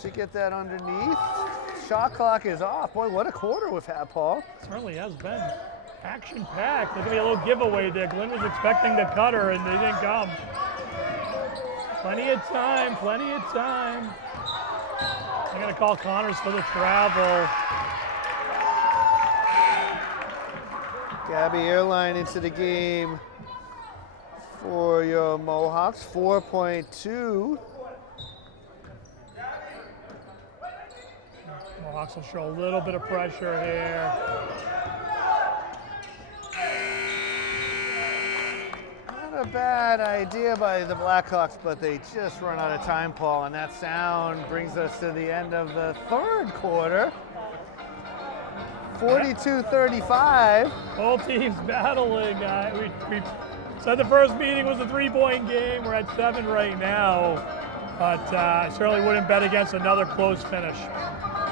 to get that underneath. Shot clock is off. Boy, what a quarter we've had, Paul. Certainly has been action-packed. There's going to be a little giveaway there. Glenn was expecting the cutter, and they didn't come. Plenty of time, plenty of time. I'm going to call Connors for the travel. Gabby Airline into the game for your Mohawks, 4.2. Mohawks will show a little bit of pressure here. Not a bad idea by the Blackhawks, but they just run out of time, Paul, and that sound brings us to the end of the third quarter. 42-35. Both teams battling. We said the first meeting was a three-point game. We're at 7 right now, but certainly wouldn't bet against another close finish.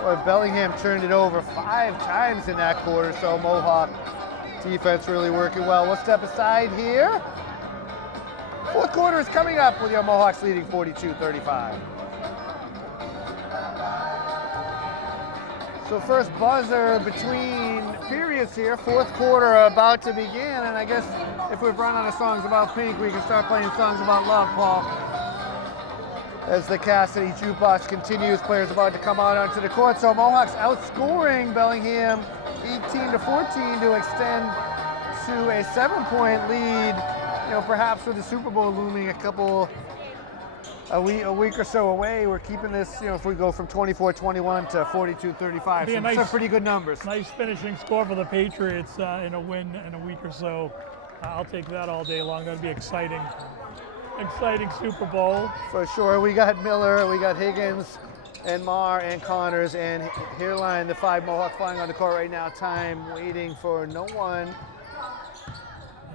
Boy, Bellingham turned it over 5 times in that quarter, so Mohawk defense really working well. We'll step aside here. Fourth quarter is coming up with your Mohawks leading 42-35. So first buzzer between periods here, fourth quarter about to begin, and I guess if we've run out of songs about pink, we can start playing songs about love, Paul. As the Cassidy jukebox continues, players about to come out onto the court. So Mohawks outscoring Bellingham 18-14 to extend to a 7-point lead. You know, perhaps with the Super Bowl looming a week or so away, we're keeping this, you know, if we go from 24-21 to 42-35, some pretty good numbers. Nice finishing score for the Patriots in a win in a week or so. I'll take that all day long. That'll be exciting. Exciting Super Bowl. For sure. We got Miller, we got Higgins, and Marr, and Connors, and Hairline, the 5 Mohawks flying on the court right now. Time waiting for no one.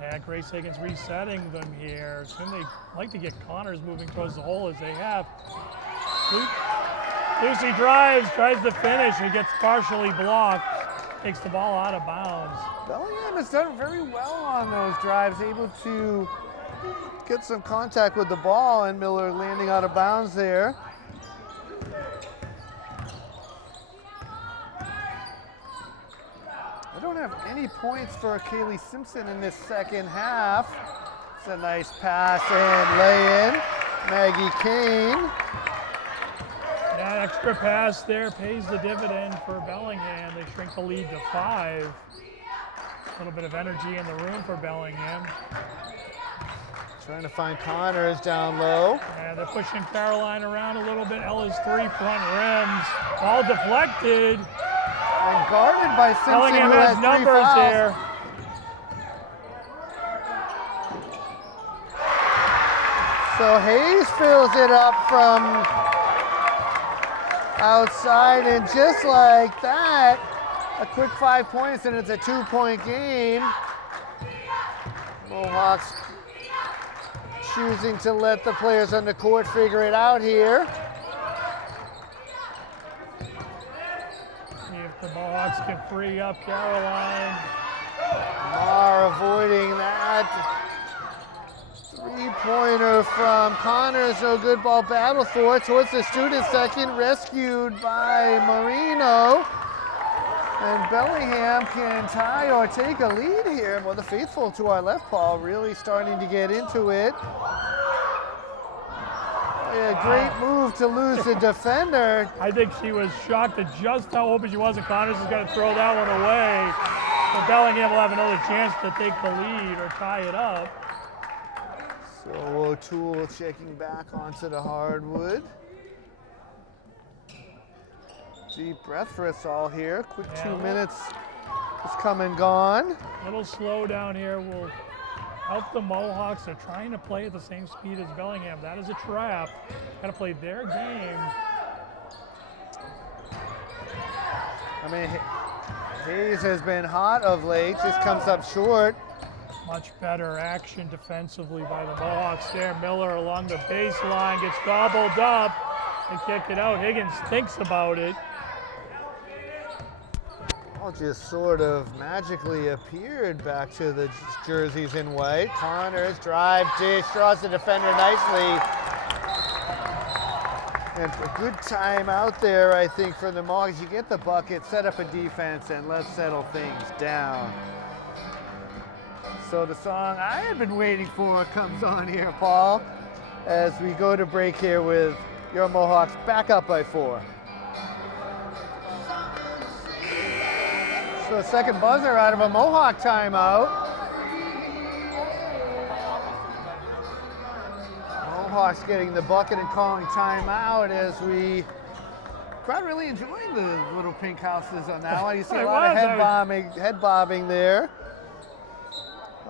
Yeah, Grace Higgins resetting them here. Soon they like to get Connors moving towards the hole as they have. Lucy drives, tries to finish, and gets partially blocked. Takes the ball out of bounds. Bellingham has done very well on those drives, able to get some contact with the ball, and Miller landing out of bounds there. I don't have any points for Kaylee Simpson in this second half. It's a nice pass and lay-in. Maggie Kane. That extra pass there pays the dividend for Bellingham. They shrink the lead to 5. A little bit of energy in the room for Bellingham. Trying to find Connors down low. And they're pushing Caroline around a little bit. Ella's 3 front rims. All deflected. And guarded by Simpson, Bellingham who has numbers fouls. here. So Hayes fills it up from outside, and just like that, a quick 5 points, and it's a 2-point game. Mohawks choosing to let the players on the court figure it out here. See if the Mohawks can free up Caroline. Marr avoiding that. 3-pointer from Connors, no good. Ball battle for it towards the student second, rescued by Marino. And Bellingham can tie or take a lead here. Well, the faithful to our left, Paul, really starting to get into it. Yeah, great move to lose the defender. I think she was shocked at just how open she was, and Connors is going to throw that one away. But Bellingham will have another chance to take the lead or tie it up. So O'Toole checking back onto the hardwood. Deep breath for us all here. Quick Yeah. 2 minutes is come and gone. A little slow down here will help the Mohawks. They're trying to play at the same speed as Bellingham. That is a trap. Got to play their game. I mean, Hayes has been hot of late. Just comes up short. Much better action defensively by the Mohawks there. Miller along the baseline gets gobbled up and kick it out. Higgins thinks about it. All just sort of magically appeared back to the jerseys in white. Connors drive dish, draws the defender nicely. And a good time out there, I think, for the Mohawks. You get the bucket, set up a defense, and let's settle things down. So the song I had been waiting for comes on here, Paul, as we go to break here with your Mohawks back up by 4. So second buzzer out of a Mohawk timeout. Mohawks getting the bucket and calling timeout as we crowd really enjoying the little pink houses on that one. You see a lot of head bobbing there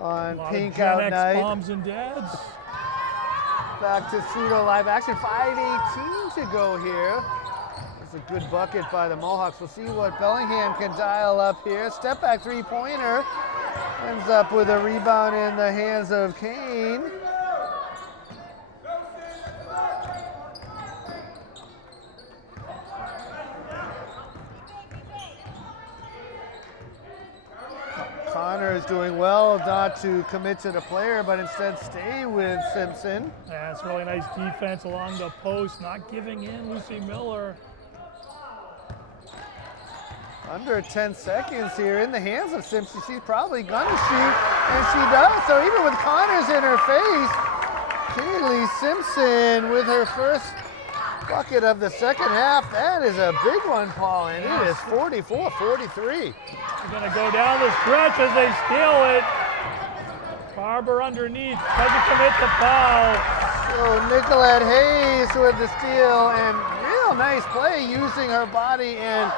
on Pink Out Gen X Night. moms and dads. Back to pseudo live action. 5:18 to go here. It's a good bucket by the Mohawks. We'll see what Bellingham can dial up here. Step back three-pointer. Ends up with a rebound in the hands of Kane. Connor is doing well not to commit to the player, but instead stay with Simpson. Yeah, it's really nice defense along the post, not giving in. Lucy Miller. Under 10 seconds here in the hands of Simpson. She's probably gonna shoot, and she does. So even with Connors in her face, Kaylee Simpson with her first bucket of the second half. That is a big one, Paul, and it is 44-43. They're gonna go down the stretch as they steal it. Barber underneath, doesn't commit the foul. So Nicolette Hayes with the steal, and real nice play using her body and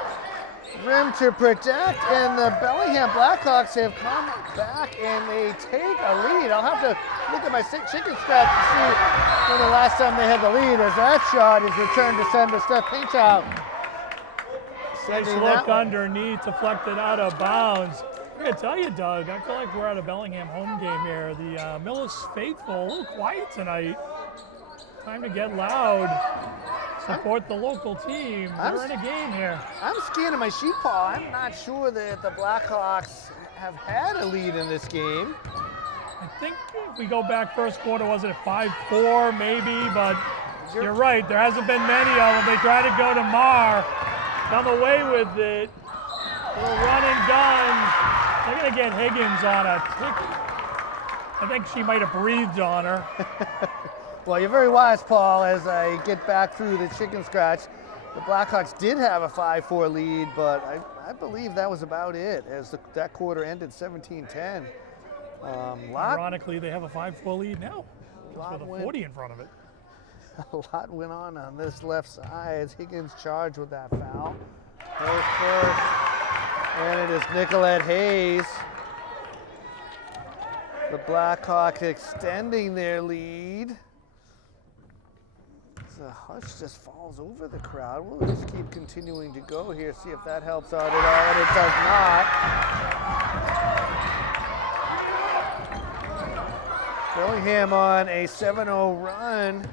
rim to protect, and the Bellingham Blackhawks have come back and they take a lead. I'll have to look at my chicken scratch to see when the last time they had the lead, as that shot is returned to center. Steph Pinchout. Nice look underneath, deflected out of bounds. I'm gonna tell you, Doug, I feel like we're at a Bellingham home game here. The Millis faithful, a little quiet tonight. Time to get loud. Support the local team. They're in a game here. I'm scanning my sheet, Paul. I'm not sure that the Blackhawks have had a lead in this game. I think if we go back first quarter, was it a 5-4 maybe? But you're right, there hasn't been many of them. They tried to go to Marr, come away with it. A little run and gun. They're gonna get Higgins on a ticket. I think she might have breathed on her. Well, you're very wise, Paul, as I get back through the chicken scratch. The Blackhawks did have a 5-4 lead, but I believe that was about it, as that quarter ended 17-10. Ironically, they have a 5-4 lead now, just with a 40 in front of it. A lot went on this left side as Higgins charged with that foul. Her first, and it is Nicolette Hayes. The Blackhawks extending their lead. The hush just falls over the crowd. We'll just keep continuing to go here, see if that helps out at all, and it does not. Bellingham on a 7-0 run.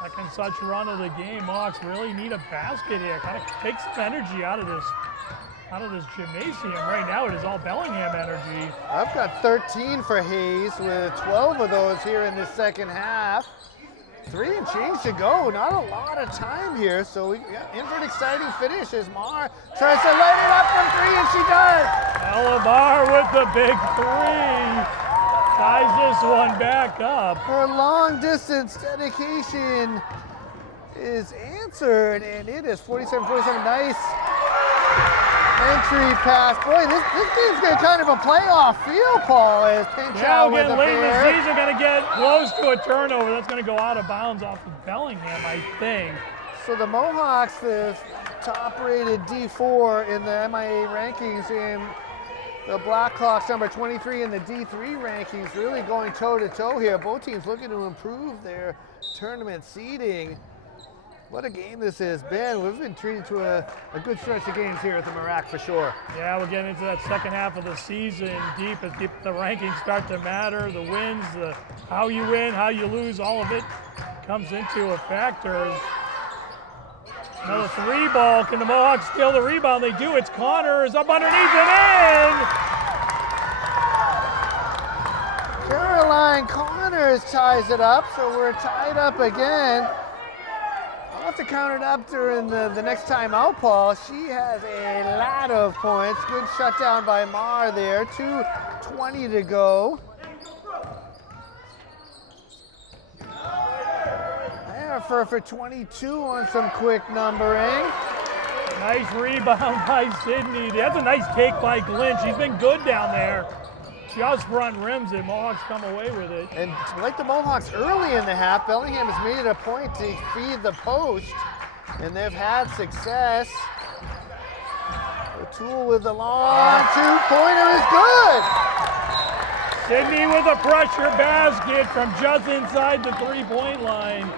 Second such run of the game. Hawks really need a basket here. Kind of take some energy out of this gymnasium. Right now it is all Bellingham energy. I've got 13 for Hayes with 12 of those here in the second half. 3 and change to go. Not a lot of time here, so we got in for an exciting finish as Marr tries to light it up from 3, and she does. Ella Marr with the big 3. Ties this one back up. Her long distance dedication is answered, and it is 47-47. Nice entry pass. Boy, this game's got kind of a playoff feel, Paul, as Pinchout with the late in the pair. season, going to get close to a turnover. That's going to go out of bounds off of Bellingham, I think. So the Mohawks, the top-rated D4 in the MIA rankings, and the Blackhawks, number 23 in the D3 rankings, really going toe-to-toe here. Both teams looking to improve their tournament seeding. What a game this has been. We've been treated to a good stretch of games here at the Marac for sure. Yeah, we're getting into that second half of the season deep as the rankings start to matter. The wins, how you win, how you lose, all of it comes into a factor. Another 3-ball. Can the Mohawks steal the rebound? They do. It's Connors up underneath and in. Caroline Connors ties it up, so we're tied up again. I'll have to count it up during the next time out, Paul. She has a lot of points. Good shutdown by Mar there. 2:20 to go. There for 22 on some quick numbering. Nice rebound by Sydney. That's a nice take by Glenn. She's been good down there. Just front rims it. Mohawks come away with it. And like the Mohawks early in the half, Bellingham has made it a point to feed the post, and they've had success. O'Toole with the long two-pointer is good. Sydney with a pressure basket from just inside the three-point line.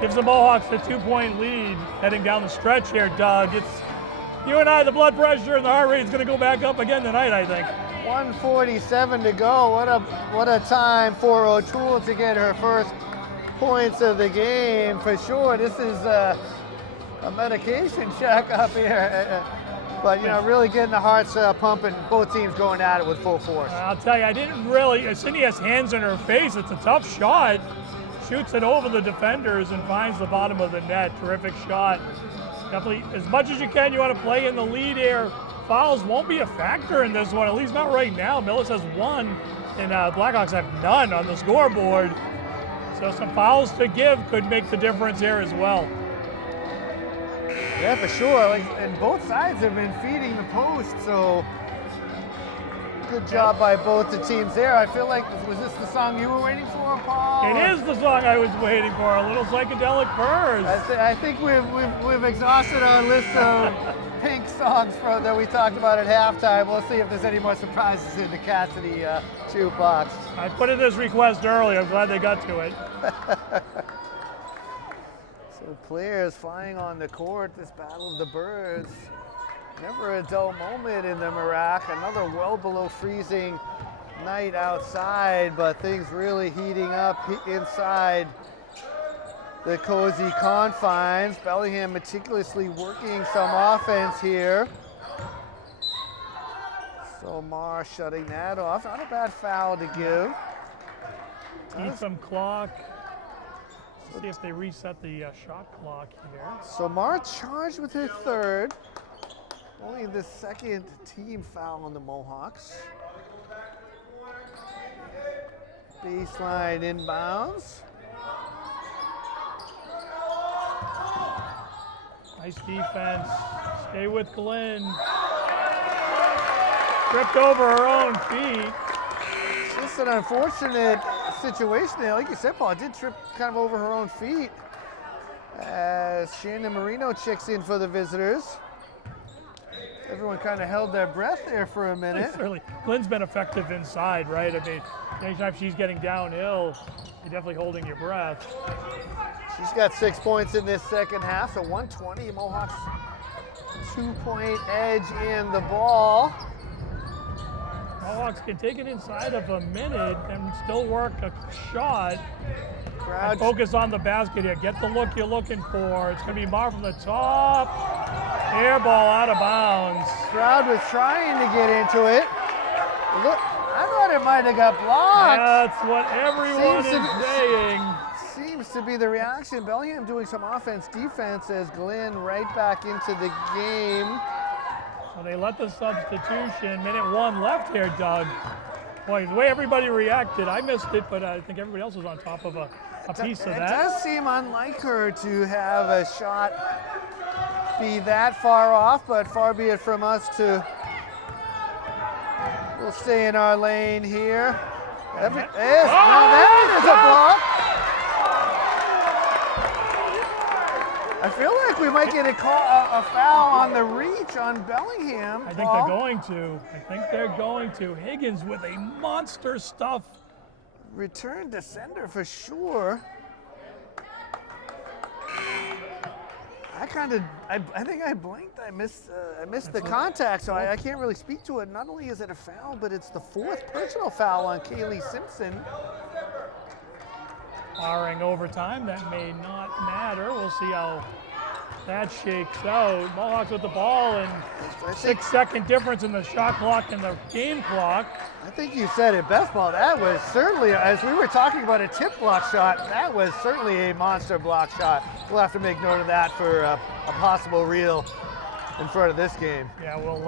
Gives the Mohawks a 2-point lead heading down the stretch here, Doug. It's you and I, the blood pressure and the heart rate is going to go back up again tonight, I think. 1:47 to go. What a time for O'Toole to get her first points of the game for sure. This is a medication check up here. But, you know, really getting the hearts pumping, both teams going at it with full force. I'll tell you, I didn't really, Sydney has hands in her face. It's a tough shot. Shoots it over the defenders and finds the bottom of the net. Terrific shot. Definitely, as much as you can, you want to play in the lead here. Fouls won't be a factor in this one, at least not right now. Millis has one, and Blackhawks have none on the scoreboard. So some fouls to give could make the difference here as well. Yeah, for sure. And both sides have been feeding the post, so good job by both the teams there. I feel like, was this the song you were waiting for, Paul? It is the song I was waiting for, a little psychedelic furs. I think we've exhausted our list of Pink songs that we talked about at halftime. We'll see if there's any more surprises in the Cassidy jukebox. I put in this request earlier. I'm glad they got to it. So players flying on the court, this Battle of the Birds. Never a dull moment in the Marac. Another well below freezing night outside, but things really heating up inside the cozy confines. Bellingham meticulously working some offense here. So Mar shutting that off. Not a bad foul to give. Need some clock. See if they reset the shot clock here. So Mar charged with her third. Only the second team foul on the Mohawks. Baseline inbounds. Nice defense. Stay with Glenn. Tripped over her own feet. It's just an unfortunate situation there. Like you said, Paul, did trip kind of over her own feet as Shannon Marino checks in for the visitors. Everyone kind of held their breath there for a minute. Certainly. Glenn's been effective inside, right? I mean, anytime she's getting downhill, you're definitely holding your breath. She's got 6 points in this second half, so 120. Mohawks 2-point edge in the ball. Mohawks can take it inside of a minute and still work a shot. And focus on the basket here. Get the look you're looking for. It's going to be Mar from the top. Air ball out of bounds. Crowd was trying to get into it. Look, I thought it might have got blocked. That's what everyone is saying. Seems to be the reaction. Bellingham doing some offense-defense as Glenn right back into the game. Well, they let the substitution. Minute 1 left here, Doug. Boy, the way everybody reacted, I missed it, but I think everybody else was on top of a piece of that. It does seem unlike her to have a shot be that far off, but far be it from us to. We'll stay in our lane here. Now that is a block. I feel like we might get a foul on the reach on Bellingham. I think Paul. they're going to. Higgins with a monster stuff. Return to sender for sure. I think I blinked. I missed the contact, so I can't really speak to it. Not only is it a foul, but it's the 4th personal foul on Kaylee Simpson. Barring overtime, that may not matter. We'll see how that shakes out. Mohawks with the ball and 6-second difference in the shot clock and the game clock. I think you said it best, Paul. That was certainly, as we were talking about a tip block shot, that was certainly a monster block shot. We'll have to make note of that for a possible reel in front of this game. Yeah, we'll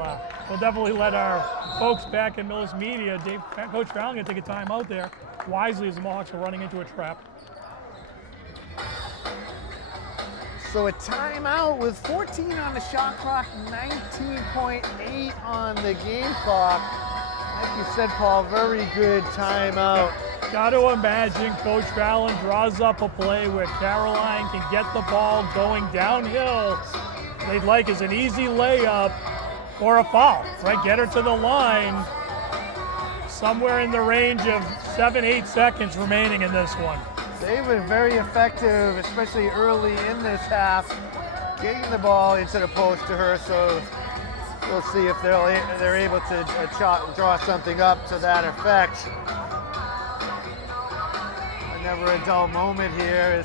definitely let our folks back in Millis Media, Coach Fallon, take a timeout there wisely as the Mohawks are running into a trap. So a timeout with 14 on the shot clock, 19.8 on the game clock. Like you said, Paul, very good timeout. Got to imagine Coach Fallon draws up a play where Caroline can get the ball going downhill. They'd like is an easy layup or a foul, right? Get her to the line. Somewhere in the range of 7-8 seconds remaining in this one. They've been very effective, especially early in this half, getting the ball into the post to her. So we'll see if they're able to draw something up to that effect. Never a dull moment here.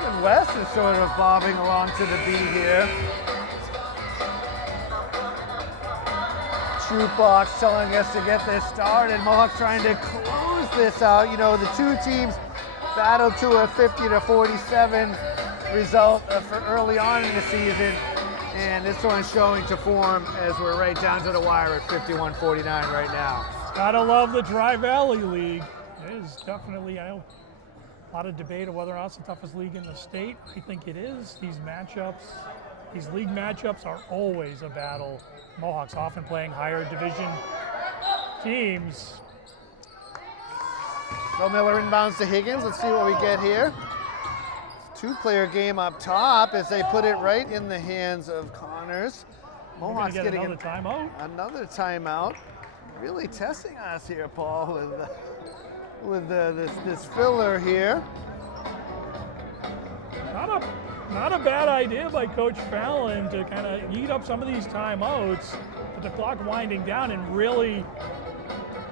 Even West is sort of bobbing along to the beat here. Shootbox telling us to get this started. Mohawks trying to close this out. You know, the two teams battled to a 50-47 result for early on in the season, and this one's showing to form as we're right down to the wire at 51-49 right now. Gotta love the Tri-Valley League. It is definitely, I know, a lot of debate of whether or not it's the toughest league in the state. I think it is. These league matchups are always a battle. Mohawks often playing higher division teams. So Miller inbounds to Higgins. Let's see what we get here. Two-player game up top as they put it right in the hands of Connors. Mohawks getting another timeout. Another timeout. Really testing us here, Paul, with this filler here. Not a bad idea by Coach Fallon to kind of eat up some of these timeouts, with the clock winding down and really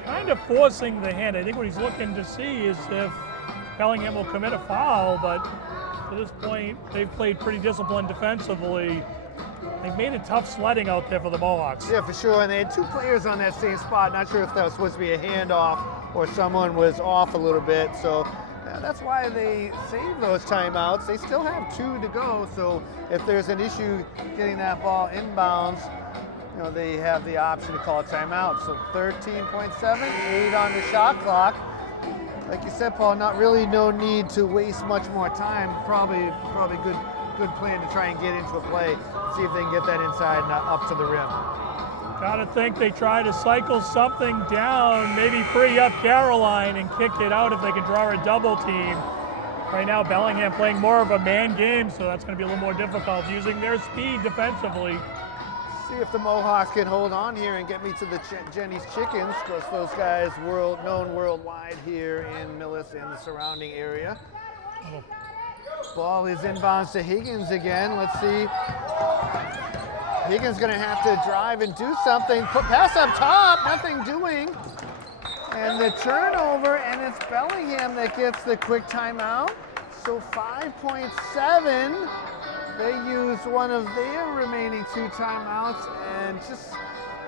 kind of forcing the hand. I think what he's looking to see is if Bellingham will commit a foul, but to this point, they've played pretty disciplined defensively. They've made it tough sledding out there for the Mohawks. Yeah, for sure, and they had two players on that same spot. Not sure if that was supposed to be a handoff or someone was off a little bit, so that's why they saved those timeouts. They still have 2 to go, so if there's an issue getting that ball inbounds, you know, they have the option to call a timeout. So 13.7, 8 on the shot clock. Like you said, Paul, no need to waste much more time. Probably good plan to try and get into a play, see if they can get that inside and up to the rim. Gotta think they try to cycle something down, maybe free up Caroline and kick it out if they can draw a double team. Right now, Bellingham playing more of a man game, so that's going to be a little more difficult, using their speed defensively. See if the Mohawks can hold on here and get me to the Jenny's Chickens, because those guys known worldwide here in Millis and the surrounding area. Ball is inbounds to Higgins again. Let's see. Higgins going to have to drive and do something. Pass up top, nothing doing. And the turnover, and it's Bellingham that gets the quick timeout. So 5.7. They used one of their remaining 2 timeouts, and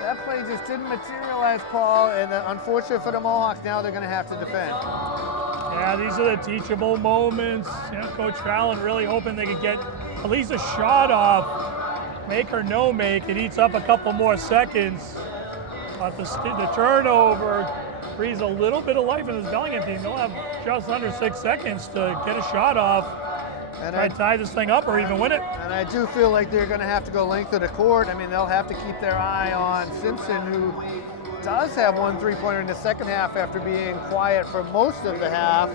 that play just didn't materialize, Paul. And unfortunate for the Mohawks, now they're going to have to defend. Yeah, these are the teachable moments. You know, Coach Fallon really hoping they could get at least a shot off. Make or no make, it eats up a couple more seconds. But the turnover breathes a little bit of life in this Bellingham team. They'll have just under 6 seconds to get a shot off, and try to tie this thing up or even win it. And I do feel like they're going to have to go length of the court. I mean, they'll have to keep their eye on Simpson, who does have 1 3-pointer in the second half after being quiet for most of the half.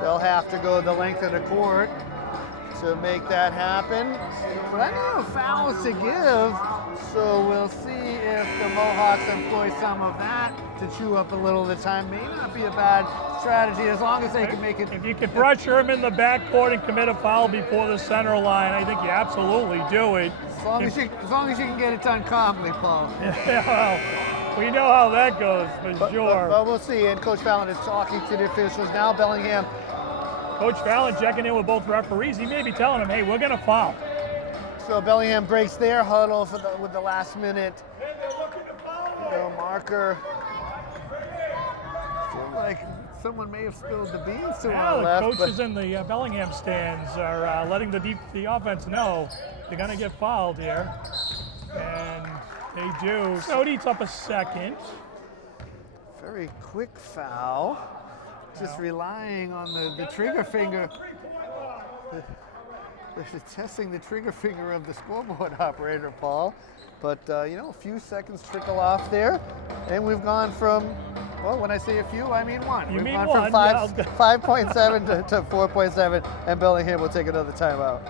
They'll have to go the length of the court to make that happen. Plenty of fouls to give, so we'll see if the Mohawks employ some of that to chew up a little of the time. May not be a bad strategy as long as they can make it. If you could pressure him in the backcourt and commit a foul before the center line, I think you absolutely do it. As long as you can get it done calmly, Paul. Yeah, well, we know how that goes, for sure. But we'll see, and Coach Fallon is talking to the officials now. Bellingham. Coach Fallon checking in with both referees. He may be telling them, hey, we're going to foul. So Bellingham breaks their huddle with the last minute marker. I feel like someone may have spilled the beans to our left. The coaches in the Bellingham stands are letting the offense know they're going to get fouled here. And they do. Snowd eats up a second. Very quick foul. Just relying on the trigger finger. They're testing the trigger finger of the scoreboard operator, Paul. But, a few seconds trickle off there. And we've gone from, well, when I say a few, I mean one. We've gone from 5.7 to 4.7, and Bellingham will take another timeout.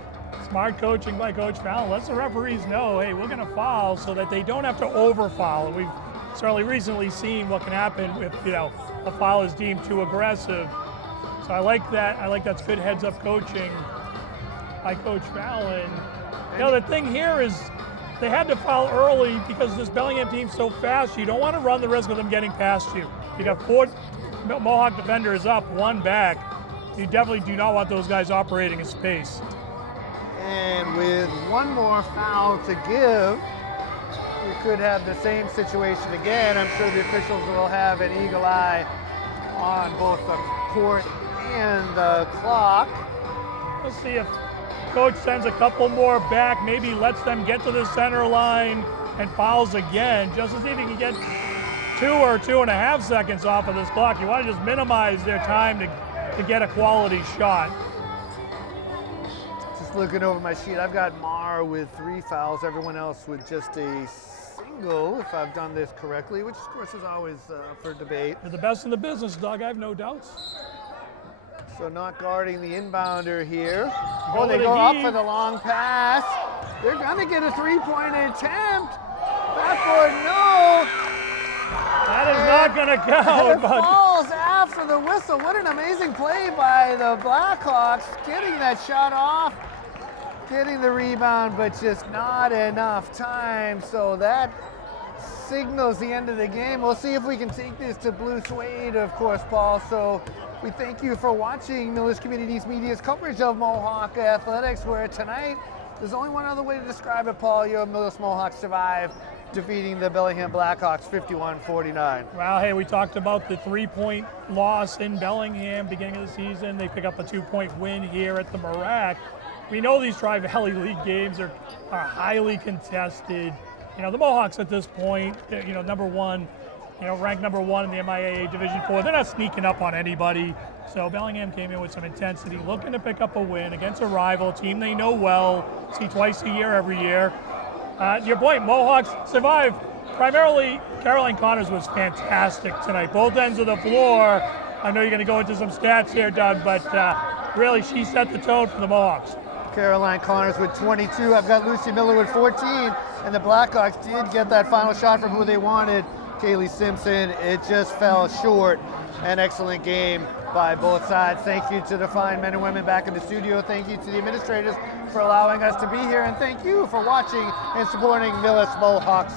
Smart coaching by Coach Fallon. Lets the referees know, hey, we're going to foul so that they don't have to over-foul. And we've certainly recently seen what can happen if, a foul is deemed too aggressive. So I like that. I like that's good heads-up coaching by Coach Fallon. The thing here is they had to foul early because this Bellingham team's so fast. You don't want to run the risk of them getting past you. You got 4 Mohawk defenders up, 1 back. You definitely do not want those guys operating in space. And with one more foul to give, we could have the same situation again. I'm sure the officials will have an eagle eye on both the court and the clock. Let's see if Coach sends a couple more back, maybe lets them get to the center line and fouls again, just to see if he can get 2 or 2.5 seconds off of this clock. You want to just minimize their time to get a quality shot. Just looking over my sheet, I've got Marr with 3 fouls, everyone else with just a single, if I've done this correctly, which of course is always up for debate. They're the best in the business, Doug, I have no doubts. So not guarding the inbounder here. Oh, they go up for the long pass. They're gonna get a 3-point attempt. Backboard, no. That is not gonna count. It falls after the whistle. What an amazing play by the Blackhawks, getting that shot off, getting the rebound, but just not enough time. So that signals the end of the game. We'll see if we can take this to Blue Suede, of course, Paul. So we thank you for watching Millis Communities Media's coverage of Mohawk Athletics, where tonight, there's only one other way to describe it, Paul. Your Millis Mohawks survive, defeating the Bellingham Blackhawks 51-49. Well, hey, we talked about the 3-point loss in Bellingham beginning of the season. They pick up a 2-point win here at the Marac. We know these Tri-Valley League games are highly contested. The Mohawks at this point, number one, ranked number 1 in the MIAA Division 4. They're not sneaking up on anybody. So Bellingham came in with some intensity, looking to pick up a win against a rival team they know well, see twice a year, every year. To your point, Mohawks survive. Primarily, Caroline Connors was fantastic tonight. Both ends of the floor. I know you're going to go into some stats here, Doug, but really she set the tone for the Mohawks. Caroline Connors with 22. I've got Lucy Miller with 14. And the Blackhawks did get that final shot from who they wanted, Kaylee Simpson. It just fell short. An excellent game by both sides. Thank you to the fine men and women back in the studio. Thank you to the administrators for allowing us to be here. And thank you for watching and supporting Millis Mohawks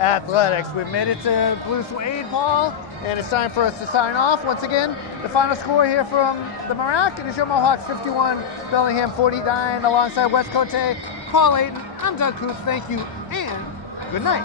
Athletics. We've made it to Blue Suede, Paul, and it's time for us to sign off. Once again, the final score here from the Marac. It is your Mohawks 51, Bellingham 49, alongside West Cote, Paul Ayton. I'm Doug Coots. Thank you, and good night.